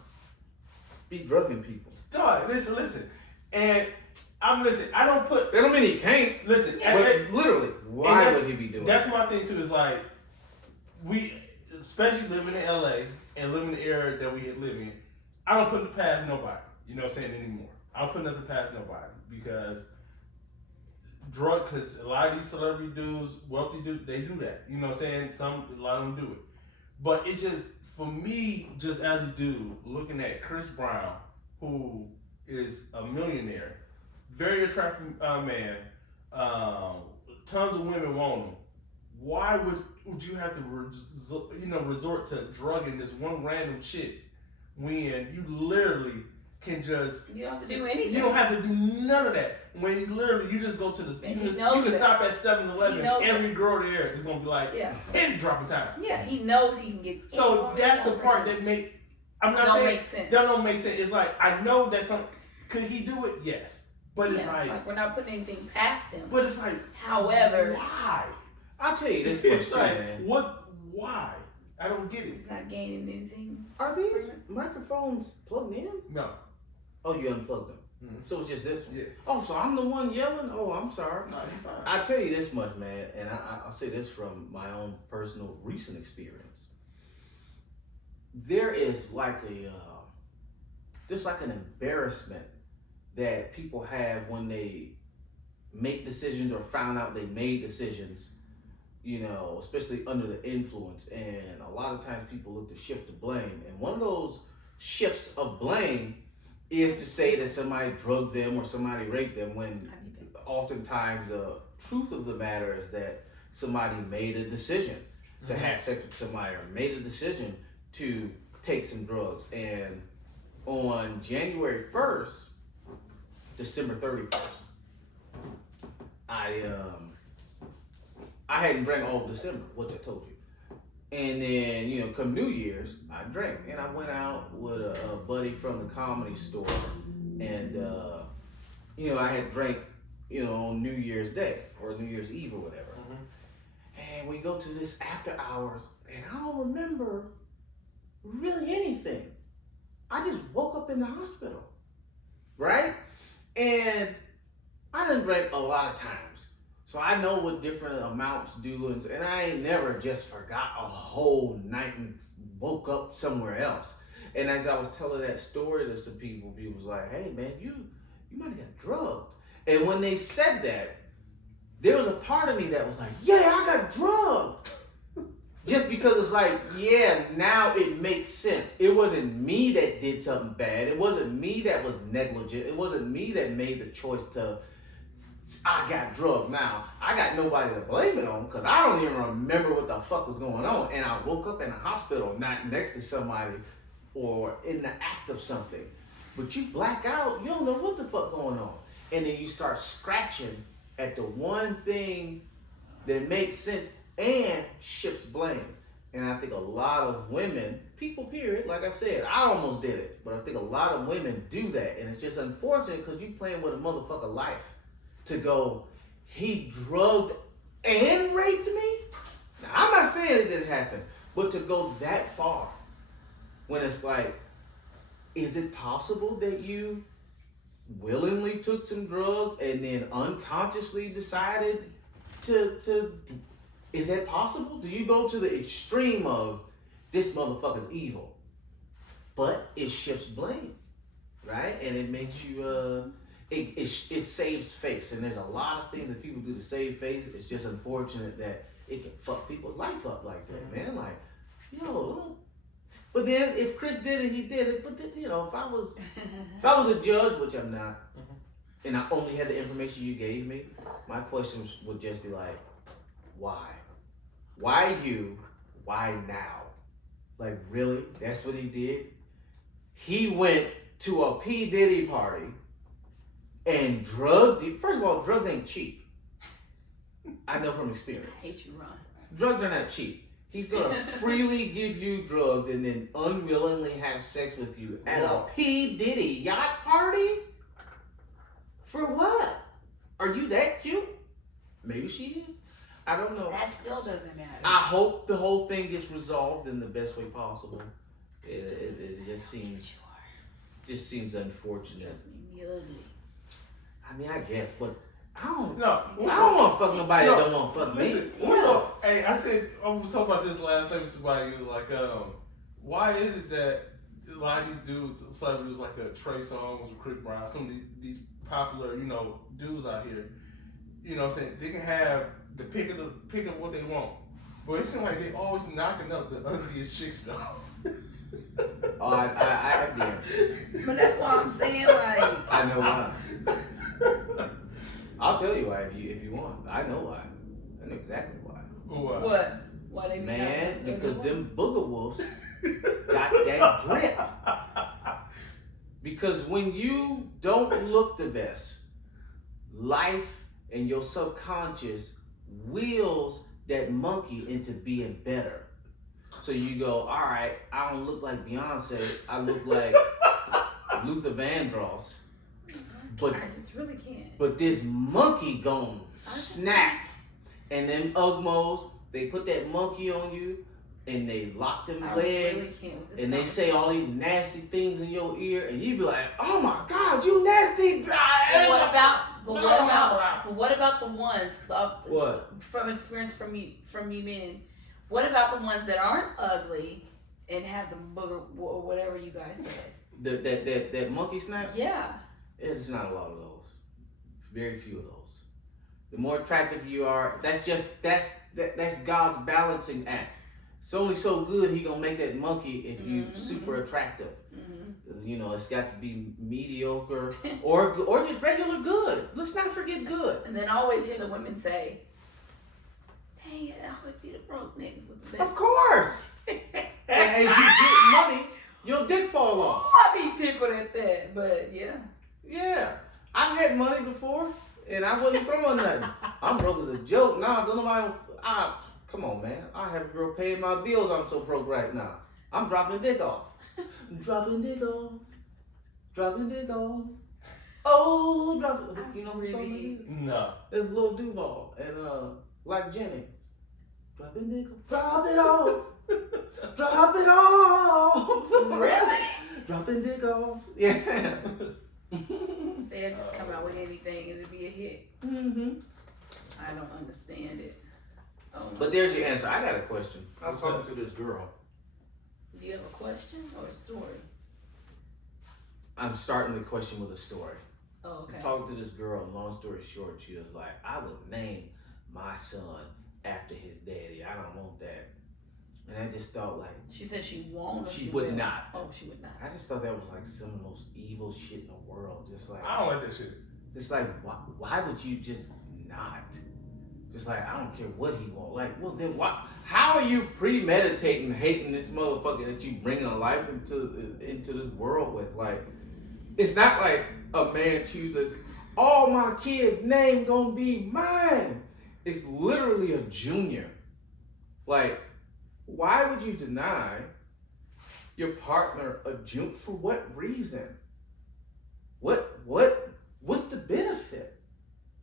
be drugging people? Dog, listen. And I don't put. That don't mean he can't. Listen, but literally, why would he be doing that's that? my thing too, is like, we, especially living in LA and living in the era that we live in, I don't put it past nobody, you know what I'm saying, anymore. I don't put nothing past nobody because because a lot of these celebrity dudes, wealthy dudes, they do that. You know what I'm saying? A lot of them do it. But it just, for me, just as a dude, looking at Chris Brown, who is a millionaire, very attractive man, tons of women want him. Why would you have to resort to drugging this one random chick when you literally can just, you don't have to do anything. You don't have to do none of that. When you just go to the, you can stop at 7-Eleven. Every girl there is gonna be like, penny dropping time. Yeah, he knows he can get. So that's the part that I'm not saying make sense. That don't make sense. It's like, I know that could he do it? Yes, but it's like we're not putting anything past him. But it's like, however, why? I'll tell you this It's much, like, man. why? I don't get it. He's not gaining anything. Are these microphones plugged in? No. Oh, you unplugged them. Mm-hmm. So it's just this one? Yeah. Oh, so I'm the one yelling? Oh, I'm sorry. No, you're fine. I tell you this much, man, and I'll say this from my own personal recent experience. There is like there's like an embarrassment that people have when they make decisions or found out they made decisions, you know, especially under the influence. And a lot of times people look to shift the blame. And one of those shifts of blame is to say that somebody drugged them or somebody raped them, when oftentimes the truth of the matter is that somebody made a decision to have sex with somebody or made a decision to take some drugs. And on January 1st, December 31st, I hadn't drank all of December, which I told you. And then, you know, come New Year's, I drank. And I went out with a buddy from the comedy store. And, you know, I had drank, you know, on New Year's Day or New Year's Eve or whatever. Mm-hmm. And we go to this after hours, and I don't remember really anything. I just woke up in the hospital, right? And I done drank a lot of times. So I know what different amounts do, and I ain't never just forgot a whole night and woke up somewhere else. And as I was telling that story to some people, was like, hey man, you might have got drugged. And when they said that, there was a part of me that was like, yeah, I got drugged. Just because it's like, yeah, now it makes sense. It wasn't me that did something bad. It wasn't me that was negligent. It wasn't me that made the choice to, I got drugged. Now, I got nobody to blame it on because I don't even remember what the fuck was going on. And I woke up in a hospital, not next to somebody or in the act of something. But you black out, you don't know what the fuck going on. And then you start scratching at the one thing that makes sense and shifts blame. And I think a lot of women, people period, like I said, I almost did it. But I think a lot of women do that. And it's just unfortunate because you playing with a motherfucker life. To go, he drugged and raped me? Now, I'm not saying it didn't happen, but to go that far, when it's like, is it possible that you willingly took some drugs and then unconsciously decided to is that possible? Do you go to the extreme of, this motherfucker's evil? But it shifts blame, right? And it makes you, it saves face, and there's a lot of things that people do to save face. It's just unfortunate that it can fuck people's life up like that, man. Like, yo, but then if Chris did it, he did it. But then, you know, if I was a judge, which I'm not, and I only had the information you gave me, my questions would just be like, why? Why you? Why now? Like, really? That's what he did? He went to a P. Diddy party and drugged you. First of all, drugs ain't cheap. I know from experience. I hate you, Ron. Drugs are not cheap. He's gonna freely give you drugs and then unwillingly have sex with you at a P. Diddy yacht party? For what? Are you that cute? Maybe she is. I don't know. That still doesn't matter. I hope the whole thing gets resolved in the best way possible. It just seems unfortunate. Trust me, me ugly. I mean, I guess, but I don't No, want to fuck nobody that don't want to fuck listen, me. what's up? Hey, I was talking about this last night with somebody. He was like, why is it that a lot of these dudes, celebrities like Trey Songz or Chris Brown, some of these popular, you know, dudes out here, you know what I'm saying, they can have the pick of what they want. But it seems like they always knocking up the ugliest chicks though. Oh, I did. But that's why I'm saying, like, I know why. I'll tell you why if you want. I know why. I know exactly why. what? Why they Man, because them booger wolves got that grip. Because when you don't look the best, life and your subconscious wills that monkey into being better. So you go, all right, I don't look like Beyonce. I look like Luther Vandross. But I just really can't. But this monkey gon' snap. And them Ugmos, they put that monkey on you and they lock them legs. Really can't with this and they say all these nasty things in your ear and you be like, oh my God, you nasty. But what about the ones? What? From experience from you men, what about the ones that aren't ugly and have the booger or whatever you guys said? That monkey snap? Yeah. It's not a lot of those. Very few of those. The more attractive you are, that's God's balancing act. It's only so good he gonna make that monkey if you super attractive. You know, it's got to be mediocre or just regular good. Let's not forget good. And then I always hear the women say, dang it, I always be the broke niggas with the best. Of course. And as you get money, your dick fall off. I be tickled at that, but yeah. Yeah. I've had money before and I wasn't throwing nothing. I'm broke as a joke. Nah, don't nobody come on, man. I have a girl paying my bills. I'm so broke right now. I'm dropping dick off. Dropping dick off. Dropping dick off. Oh, drop it. You know what song it is? No. It's Lil Duval and like Jennings. Dropping dick off. Drop it off. Drop it off. Really? Dropping dick off. Yeah. They they'll just come out with anything and it'll be a hit. Mm-hmm. I don't understand it. Oh my But there's your answer. I got a question. I was What's talking to this girl. Do you have a question or a story? I'm starting the question with a story. Oh, I okay. was talking to this girl, and long story short, she was like, I would name my son after his daddy. I don't want that. And I just thought, like, She said she won't or she she would will? not. Oh, she would not. I just thought that was like some of the most evil shit in the world. Just like, I don't like that shit. it's like, why would you just not? Just like, I don't care what he wants. Like, well, then why? How are you premeditating hating this motherfucker that you bringing a life into this world with? Like, it's not like a man chooses, all my kids' name gonna be mine. It's literally a junior. Like, why would you deny your partner a junior? For what reason? What's the benefit?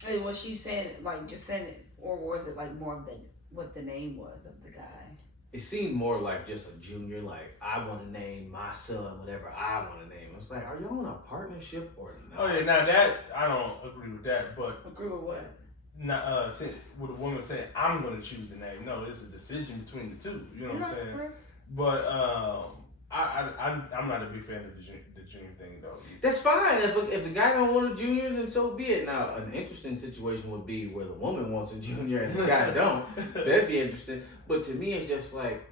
And was she saying it, like, just saying it, or was it like more of what the name was of the guy? It seemed more like just a junior, like, I want to name my son whatever I want to name. It's like, are y'all in a partnership or not? Oh yeah, now that I don't agree with that, but Agree with what? not with a woman saying I'm going to choose the name. No, it's a decision between the two. You know what I'm saying? But I'm not a big fan of the junior thing though. That's fine. If a guy don't want a junior, then so be it. Now, an interesting situation would be where the woman wants a junior and the guy don't. That'd be interesting. But to me, it's just like,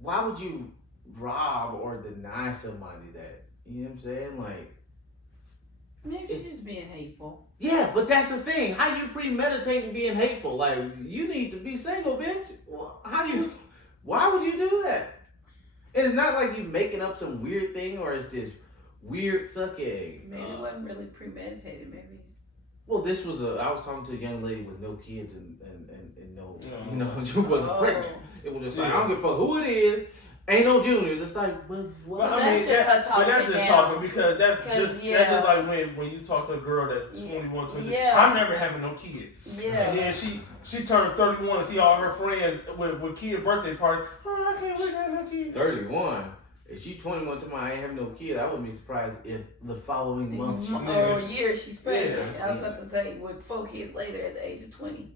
why would you rob or deny somebody that? You know what I'm saying? Like, maybe she's just being hateful. yeah, but that's the thing. How you premeditating being hateful? Like, you need to be single, bitch. Why would you do that? It's not like you making up some weird thing or it's this weird fucking. Maybe it wasn't really premeditated. Maybe. Well, I was talking to a young lady with no kids and no, you know, she wasn't pregnant. It was just like, I don't give a fuck who it is. Ain't no juniors. It's like, but what? Well, I mean, that's just talking because that's just like when you talk to a girl that's 21, 22. Yeah. I'm never having no kids. Yeah. And then she turned 31 and see all her friends with kid birthday party. Oh, I can't wait to have no kids. 31. If she 21 tomorrow, I ain't having no kid, I wouldn't be surprised if the following month she or year she's pregnant. Yeah, I was about to say with 4 kids later at the age of 29.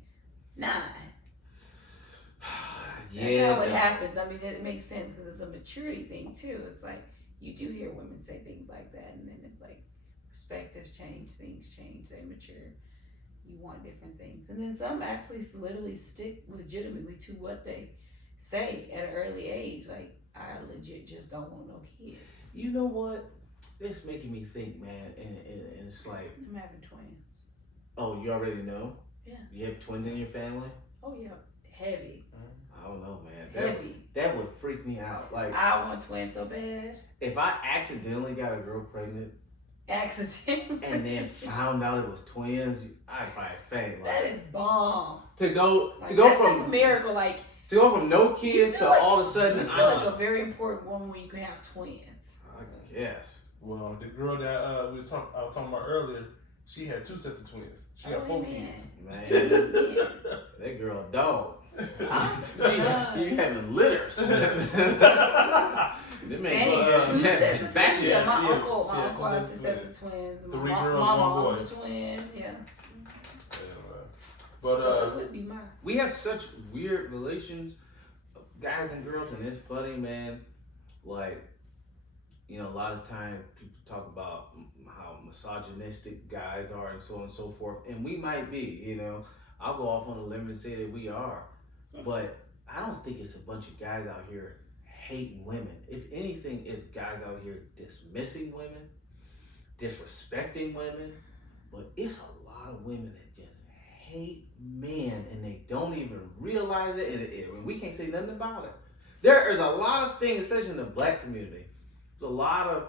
Yeah, that's how it happens. I mean, it makes sense because it's a maturity thing too. It's like you do hear women say things like that, and then it's like perspectives change, things change, they mature. You want different things, and then some actually literally stick legitimately to what they say at an early age. Like, I legit just don't want no kids. You know what? It's making me think, man, and it's like, I'm having twins. Oh, you already know? Yeah. You have twins in your family? Oh yeah, heavy. I don't know, man. Heavy. That would freak me out. Like, I want twins so bad. If I accidentally got a girl pregnant, and then found out it was twins, I'd probably faint. Like, that is bomb. To go that's from like a miracle, like to go from no kids to like, all of a sudden, you feel like a very important woman when you can have twins. I guess. Well, the girl that I was talking about earlier, she had 2 sets of twins. She got 4 kids. Man, that girl a dog. You having litters. Dang, 2 sets of twins. Yeah, my uncle has 2 sets of twins. 3 my girls, mom's 1 boy. a twin. Yeah. But so it would be mine. We have such weird relations, guys and girls, and it's funny, man. Like, you know, a lot of time people talk about how misogynistic guys are and so on and so forth, and we might be, you know. I'll go off on a limb and say that we are, but I don't think it's a bunch of guys out here hating women. If anything, it's guys out here dismissing women, disrespecting women, but it's a lot of women that just hate men and they don't even realize it, and we can't say nothing about it. There is a lot of things, especially in the black community, there's a lot of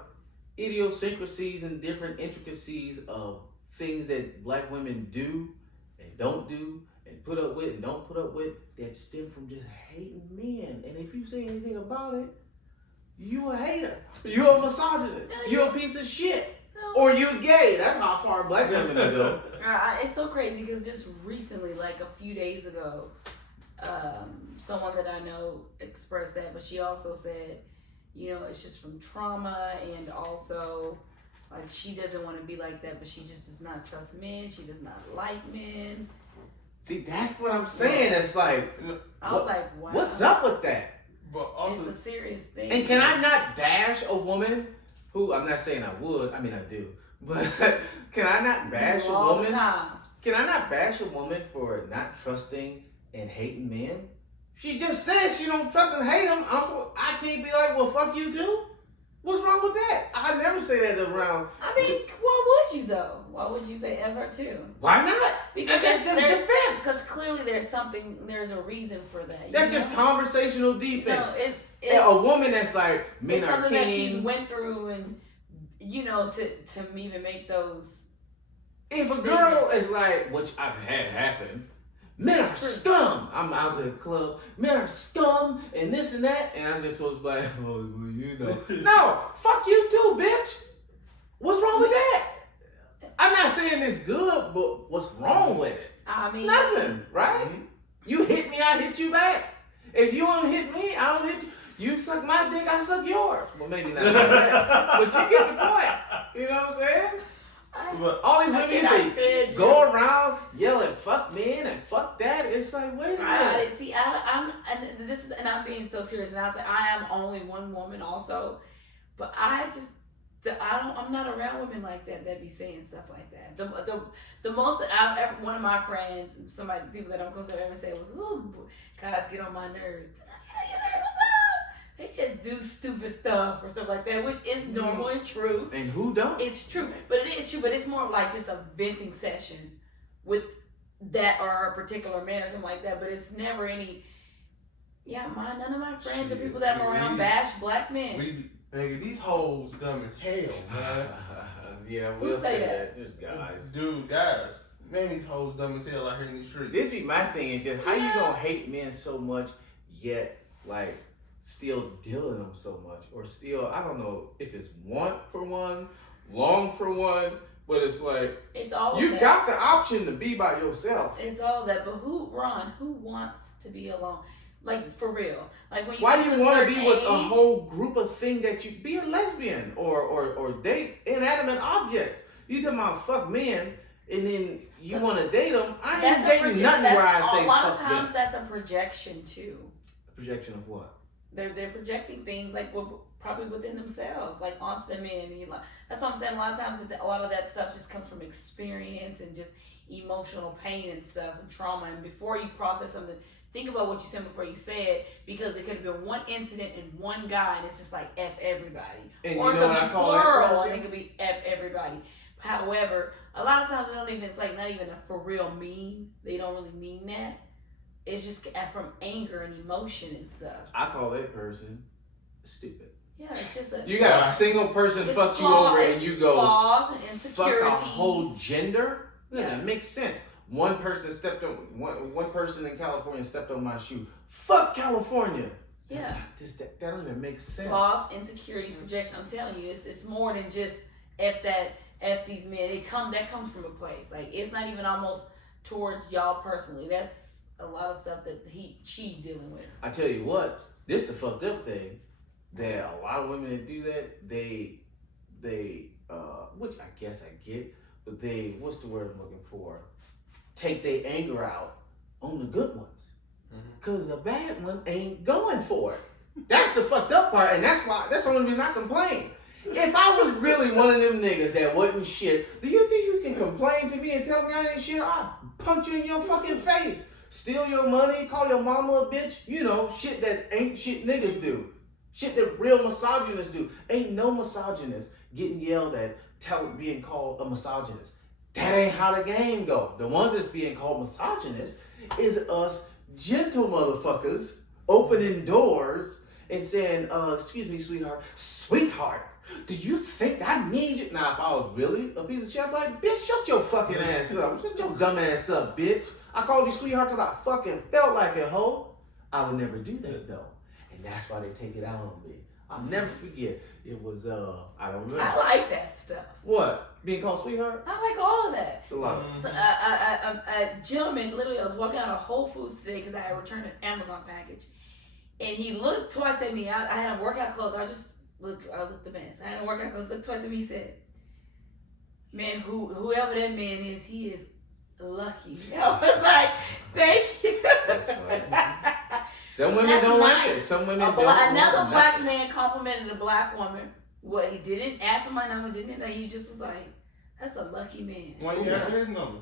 idiosyncrasies and different intricacies of things that black women do and don't do and put up with and don't put up with that stem from just hating men. And if you say anything about it, you a hater. You a misogynist. You a piece of shit. Or you gay. That's how far black women go. It's so crazy because just recently, like a few days ago, someone that I know expressed that, but she also said, you know, it's just from trauma and also Like she doesn't want to be like that, but she just does not trust men. She does not like men. See, that's what I'm saying. It's like, I was like, wow. What's up with that? But also, it's a serious thing. And can I not bash a woman who, I'm not saying I would, I mean I do, but can I not bash a all woman? the time. Can I not bash a woman for not trusting and hating men? She just says she don't trust and hate them. I can't be like, well, fuck you too. What's wrong with that? I never say that around. I mean, why would you though? Why would you say F her too? Why not? Because that's just there's defense. Because clearly there's a reason for that. That's just conversational defense. No, it's a woman that's like, men it's are something that kings. she's went through, and to even make those. If a girl is like, which I've had happen, men are scum. I'm out at the club. Men are scum and this and that, and I'm just supposed to be like, oh, well, you know. No, fuck you too, bitch. What's wrong with that? I'm not saying it's good, but what's wrong with it? I mean, nothing, right? Mm-hmm. You hit me, I hit you back. If you don't hit me, I don't hit you. You suck my dick, I suck yours. Well, maybe not like that, but you get the point. You know what I'm saying? But all these women they go around yelling "fuck men" and "fuck that." It's like, wait a minute. See, I'm being so serious, and I say I am only one woman, also, but I'm not around women like that be saying stuff like that. The most that I've ever, one of my friends, people that I'm close to, have ever said was, "Ooh, guys get on my nerves." They just do stupid stuff or stuff like that, which is normal and true. And who don't? It's true, but it is true. But it's more of like just a venting session with that or a particular man or something like that. But it's never any. Yeah, none of my friends or people that I'm around bash black men. Nigga, these hoes dumb as hell, man. Yeah, we'll we'll say that. There's guys. Dude, guys. Man, these hoes dumb as hell out here in the street. This be my thing, is just how you gonna hate men so much, yet, like, still dealing them so much, or still, I don't know if it's want for one, long for one, but it's like, it's all you got the option to be by yourself. It's all that, but who wants to be alone? Like, for real. Like, when you why you want to be with age, a whole group of things that you be a lesbian or date inanimate objects? You talking about fuck men, and then you want to date them? I ain't dating nothing where I say fuck them. A lot of times that's a projection too. A projection of what? They're projecting things like probably within themselves, like onto the men. And that's what I'm saying. A lot of times, a lot of that stuff just comes from experience and just emotional pain and stuff and trauma. And before you process something, think about what you said before you say it, because it could have been one incident and one guy, and it's just like F everybody. And or you it know could what be I call plural, that? And it could be F everybody. However, a lot of times it's like not even a for real mean. They don't really mean that. It's just from anger and emotion and stuff. I call that person stupid. Yeah, it's just you got a single person fuck you over and you go fuck a whole gender? Yeah, that makes sense. One person one person in California stepped on my shoe. Fuck California. Yeah. That don't even make sense. Flaws, insecurities, projection. I'm telling you, it's more than just F these men. That comes from a place. Like, it's not even almost towards y'all personally. That's a lot of stuff that she dealing with. I tell you what, this the fucked up thing, that a lot of women that do that, they which I guess I get, but what's the word I'm looking for? Take their anger out on the good ones. Cause a bad one ain't going for it. That's the fucked up part, and that's the only reason I complain. If I was really one of them niggas that wasn't shit, do you think you can complain to me and tell me I ain't shit? I'll punch you in your fucking face. Steal your money, call your mama a bitch, shit that ain't shit niggas do. Shit that real misogynists do. Ain't no misogynist getting yelled at, being called a misogynist. That ain't how the game go. The ones that's being called misogynists is us gentle motherfuckers opening doors and saying, excuse me, sweetheart, do you think I need you? Now, if I was really a piece of shit, I'd be like, bitch, shut your fucking ass up. Shut your dumb ass up, bitch. I called you sweetheart because I fucking felt like it, ho. I would never do that, though. And that's why they take it out on me. I'll never forget. It was, I don't remember. I like that stuff. What? Being called sweetheart? I like all of that. It's a lot. So, a gentleman, literally, I was walking out of Whole Foods today because I had returned an Amazon package. And he looked twice at me. I had on workout clothes. I looked a mess. I had on workout clothes. Looked twice at me. He said, man, whoever that man is, he is lucky. I was like, thank you. That's funny. Some women That's don't like nice. it. Some women don't. Another black man complimented a black woman. What, he didn't ask for my number, didn't he? He just was like, that's a lucky man. Why you ask his number?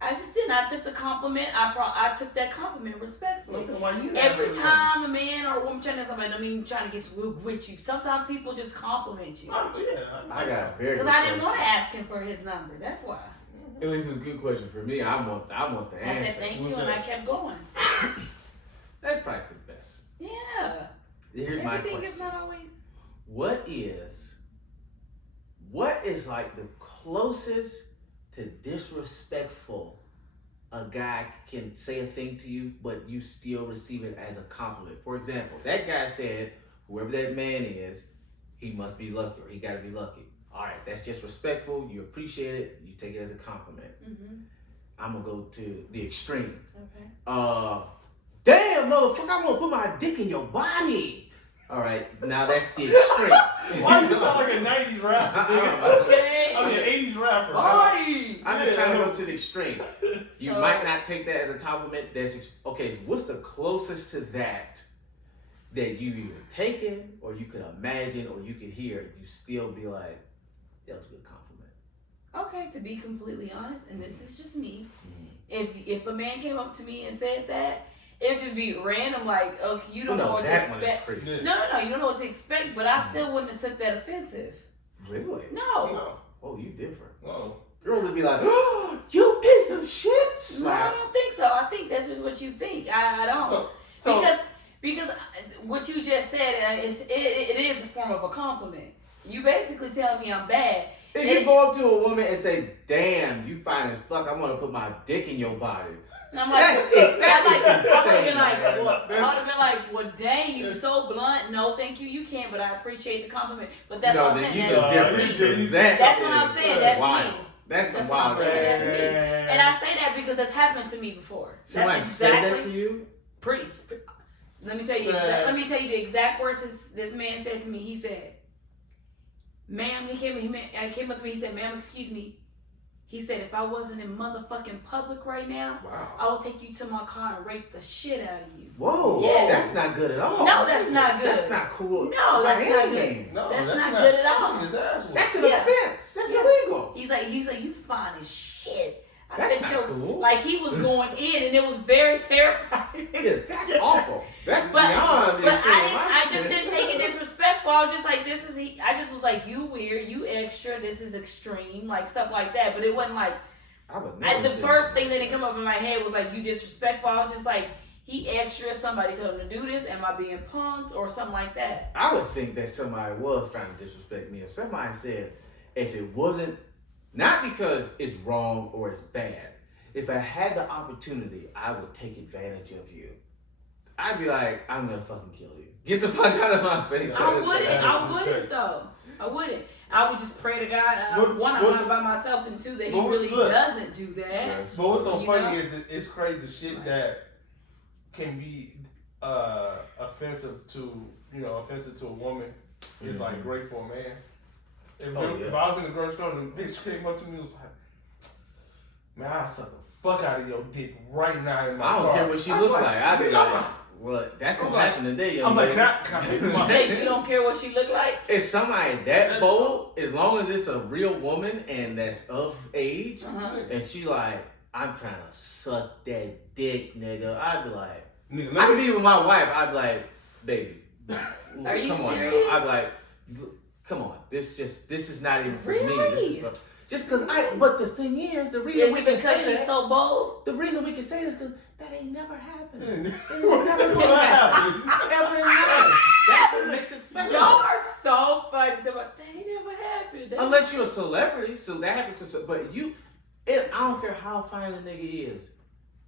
I just didn't. I took the compliment. I took that compliment respectfully. Listen, why you Every ask his time a man or a woman trying to somebody, I mean, trying to get with you. Sometimes people just compliment you. number? I got a very good Because I didn't question. want to ask him for his number. That's why. At least it's a good question for me. I want the I answer. said thank What's you, and that? I kept going. That's probably for the best. Yeah. Here's my Everything question. is not always. What is like the closest to disrespectful a guy can say a thing to you, but you still receive it as a compliment? For example, that guy said, whoever that man is, he must be lucky, or he got to be lucky. All right, that's just respectful. You appreciate it. You take it as a compliment. Mm-hmm. I'm gonna go to the extreme. Okay. Damn, motherfucker, I'm gonna put my dick in your body. All right, now that's the extreme. Why you sound like a 90s rapper, nigga? Okay. I mean, an 80s rapper. Party. I'm just trying to go to the extreme. You So- might not take that as a compliment. Okay, what's the closest to that you either taken or you could imagine or you could hear? You still be like, that was a good compliment. Okay, to be completely honest, and this is just me, if a man came up to me and said that, it'd just be random, like, okay, you don't know what to that one is expect. crazy. No, you don't know what to expect, but I still wouldn't have took that offensive. Really? No. No. Oh, you different. No. Girls would be like, oh, you piece of shit. No, I Slap. don't think so. I think that's just what you think. I don't. So Because what you just said, it is a form of a compliment. You basically tell me I'm bad. If you go up to a woman and say, damn, you fine as fuck, I'm gonna put my dick in your body. And I'm like, That is I would have insane, been like, man. well, I would have been like, well, dang, you so blunt. No, thank you, you can't. But I appreciate the compliment. But that's what I'm then saying. you just That's different. me. That That's what is I'm saying. That's wild. me. That's That's some what I'm wild saying. ass That's shit. me. And I say that because it's happened to me before. Somebody That's said exactly that to you? pretty. Let me tell you. Let me tell you the exact words this man said to me. He said, "Ma'am," he came up to me. He said, "Ma'am, excuse me." He said, "If I wasn't in motherfucking public right now, Wow. I will take you to my car and rape the shit out of you." Whoa, Yes. that's not good at all. No, that's not good. That's not cool. No, that's by not any good. means. No, That's that's not good at all. His ass was. That's an Yeah. offense. That's Yeah. illegal. He's like, you fine as shit. I That's bet not your- cool. Like he was going in, and it was very terrifying. Yes, that's awful. That's But beyond the But extreme I just shit. didn't take it disrespectful. I was just like, I just was like, you weird, you extra, this is extreme, like stuff like that. But it wasn't like, I would never the say first that. thing that didn't come up in my head was like, you disrespectful. I was just like, he extra, somebody told him to do this, am I being punked or something like that? I would think that somebody was trying to disrespect me. If somebody said, if it wasn't, not because it's wrong or it's bad, if I had the opportunity, I would take advantage of you. I'd be like, I'm gonna fucking kill you. Get the fuck out of my face. I wouldn't though. I wouldn't. I would just pray to God. One, I'm not by myself, and two, that he really doesn't do that. Yes. But what's so You funny know? is it's crazy shit that can be offensive to a woman. It's like great for a man. If I was in the grocery store and the bitch came up to me and was like, "Man, I'll suck the fuck out of your dick right now in my car." I don't care what she look like. I'd be like, well, that's what happened today, young I'm like, lady. can I pay for You my say you don't care what she look like? If somebody that bold, as long as it's a real woman and that's of age, and she like, I'm trying to suck that dick, nigga, I'd be like, Nigga, I could be with my wife, I'd be like, baby, Are you come on now. serious? I'd be like, come on, this is not even for me. Really? This is for, just cause but the thing is, the reason Is we it can because say she's that, so bold? the reason we can say this because that ain't never happened. It's What never the gonna fuck happen. happened? Ever in life. That's what makes it special. Y'all are so funny. That never happened. Unless you're a celebrity, so that happened to. But I don't care how fine a nigga is.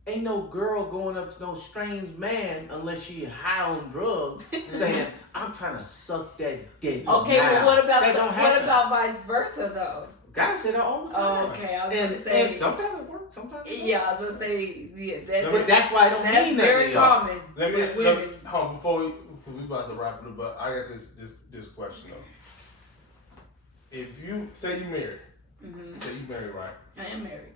Ain't no girl going up to no strange man unless she high on drugs saying, "I'm trying to suck that dick." Okay, now." but what That don't happen. about vice versa though? Guys say that all the time. Oh, okay, I was and, gonna say. and sometimes it works, sometimes it don't. Yeah, I was gonna say But that's why I don't that's mean very that. common Let me with women. hold on, before we about to wrap it up, but I got this question though. If you say you married, Mm-hmm. So you married, right? I am married.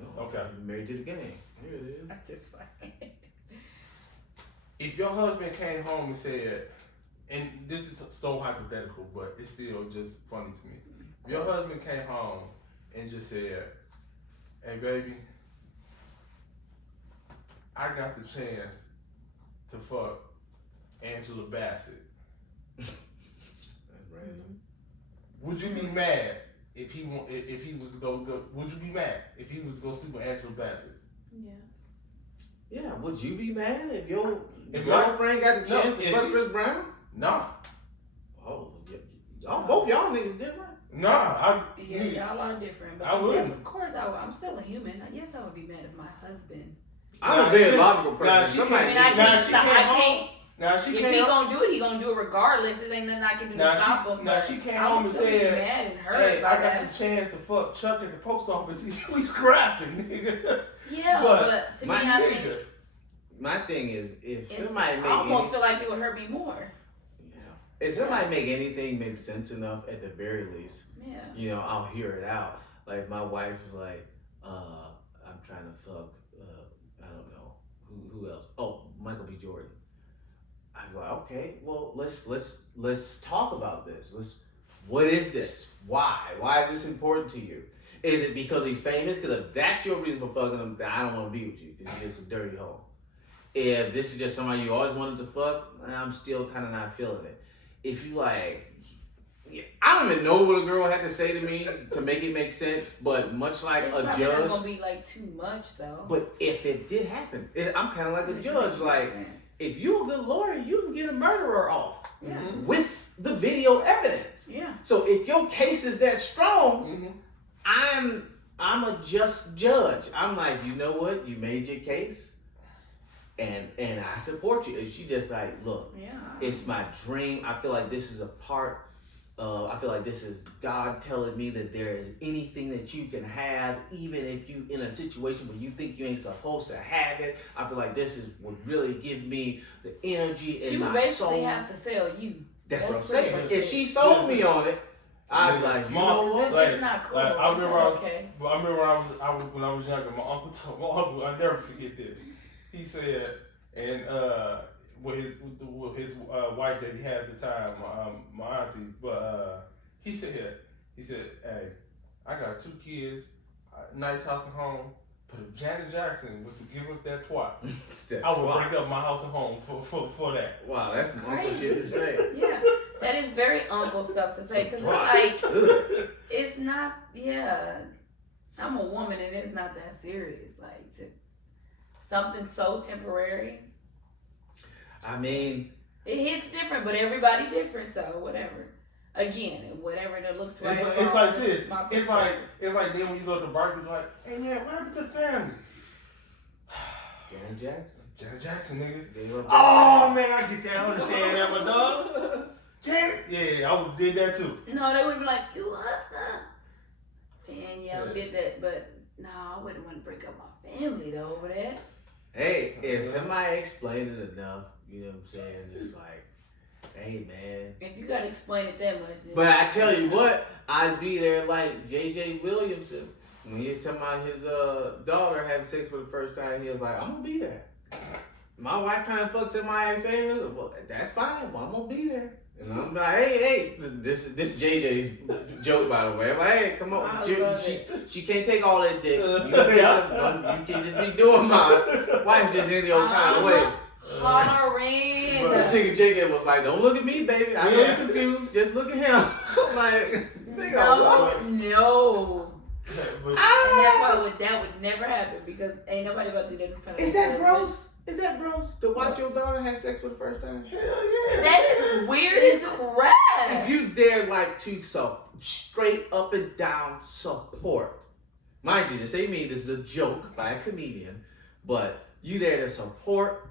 No, Okay. I'm married to the game. Here it is. That's just fine. If your husband came home and said, and this is so hypothetical, but it's still just funny to me. If your husband came home and just said, "Hey, baby, I got the chance to fuck Angela Bassett. That's random. Would you be mad if he was to go? Would you be mad if he was to go sleep with Angela Bassett? Yeah. Yeah, would you be mad if your If girlfriend got the No, chance to if fuck she- Chris Brown? Nah, Oh, yeah. Both y'all niggas different. nah. Yeah, y'all are different. But I wouldn't. yes, of course, I'm still a human. Yes, I would be mad if my husband. I'm Nah, a very listen, logical nah, person. she Somebody, I mean, I Nah, can't. she Stop, came I home. can't. Now she If came he home. gonna do it, he gonna do it regardless. It ain't nothing I can do Now to she- stop him. now but she came I home would and still be said, mad and hurt Hey, by I got that. the chance to fuck Chuck at the post office. He was scrapping, nigga. Yeah, but but to me, my I think Nigga. my thing is, if it's, somebody I make almost feel like it would hurt me more. if somebody make anything make sense enough, at the very least, Yeah. you know, I'll hear it out. Like my wife was like, I'm trying to fuck, I don't know who else. Oh, Michael B. Jordan. I go, okay, well let's talk about this. What is this? Why? Why is this important to you? Is it because he's famous? Because if that's your reason for fucking him, then I don't want to be with you. Because you're just a dirty hoe. If this is just somebody you always wanted to fuck, I'm still kind of not feeling it. If you like, I don't even know what a girl had to say to me to make it make sense, but much like It's a probably not judge. gonna be like too much though. But if it did happen, I'm kind of like a It judge. makes Like, sense. if you're a good lawyer, you can get a murderer off Yeah. Mhm. with the video evidence. Yeah. So if your case is that strong, Mhm. I'm a just judge. I'm like, you know what? You made your case, and I support you. And she just like, look, Yeah. it's my dream. I feel like this is a part. I feel like this is God telling me that there is anything that you can have, even if you in a situation where you think you ain't supposed to have it. I feel like this would really give me the energy She in would my basically soul. have to sell you. That's what I'm pretty saying. much If it. she sold me on it, I'd be like, you know Cause what? it's Like- just not cool. like, I It's remember not I was- okay. Well, I remember when I was younger, my uncle, I never forget this. He said, and with his wife that he had at the time, my auntie, but he said, hey, I got 2 kids, nice house and home, but if Janet Jackson was to give up that twat, I would break up my house and home for that. Wow, that's some uncle Crazy. shit to say. Yeah, that is very uncle stuff to say because it's Right. like Ugh. it's not. Yeah, I'm a woman and it's not that serious. Like to something so temporary, I mean, it hits different, but everybody different. So whatever. Again, whatever that looks right. It's like wrong, this. my It's like perspective. then when you go to the bar, you're like, hey man, what happened to the family? Janet Jackson. Janet Jackson, nigga. Gave up Oh man, I get that. I understand that, my dog. Janet, yeah, I would did that too. No, they would be like, you what? Man, yeah, I Yeah. did that, but no, I wouldn't want to break up my family though over that. Hey, if somebody explained it enough, you know what I'm saying? It's like, hey man. If you gotta explain it that much, then But I tell you what, I'd be there like J.J. Williamson. When he was talking about his daughter having sex for the first time, he was like, I'm gonna be there. My wife trying to fuck somebody famous, well, that's fine. Well, I'm gonna be there. And I'm like, hey, this JJ's joke, by the way. I'm like, hey, come on, I she love it. can't take all that dick. You can just be doing my wife just any old kind of way. Hollering. This nigga JJ was like, don't look at me, baby. I know you're confused. Just look at him. I'm like, nigga, what? No. But, And that's why that would never happen because ain't nobody about to do that in front of Is their that husband. gross? Is that gross to watch your daughter have sex for the first time? hell yeah. That is weird as crap. If you there like to straight up and down support, mind you, this ain't me. This is a joke by a comedian, but you there to support,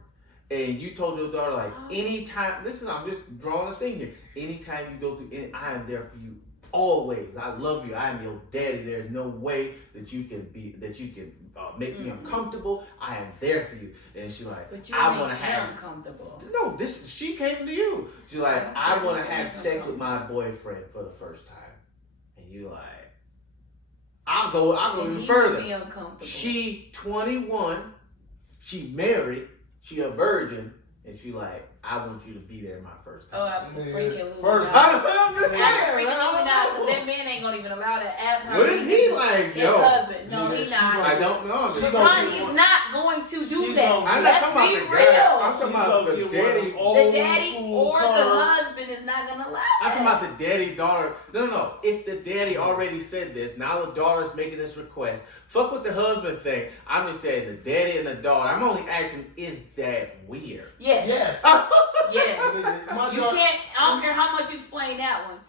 and you told your daughter like anytime. Listen, I'm just drawing a scene here. Anytime you go through, I am there for you always. I love you. I am your daddy. There's no way that you can make me uncomfortable. I am there for you. And she's like, But you I want to make her have. uncomfortable. No, she came to you. She's like, Okay, I want to so have that's sex with uncomfortable. my boyfriend for the first time. And you like, I'll go And even he further. would be uncomfortable. She 21, she married, she a virgin, and she like, I want you to be there my first time. Oh, absolutely. First, I'm just saying, Freaking man. Illuminati, because that man ain't gonna even allow to ask her. What if he like, his yo? husband? No, nigga, he she not. gonna- I don't know. She man. gonna Ron, be he's one- not going to do She's that. gonna- I'm not Let's talking about be the real. guy. I'm talking She's about gonna the get one of daddy. them old The daddy school or the cars. husband is not gonna allow I'm talking that. about the daddy daughter. No. If the daddy already said this, now the daughter's making this request. Fuck with the husband thing. I'm just saying the daddy and the daughter. I'm only asking, is that weird? Yes. Yes. Yes. My You daughter- can't. I don't care how much you explain that one.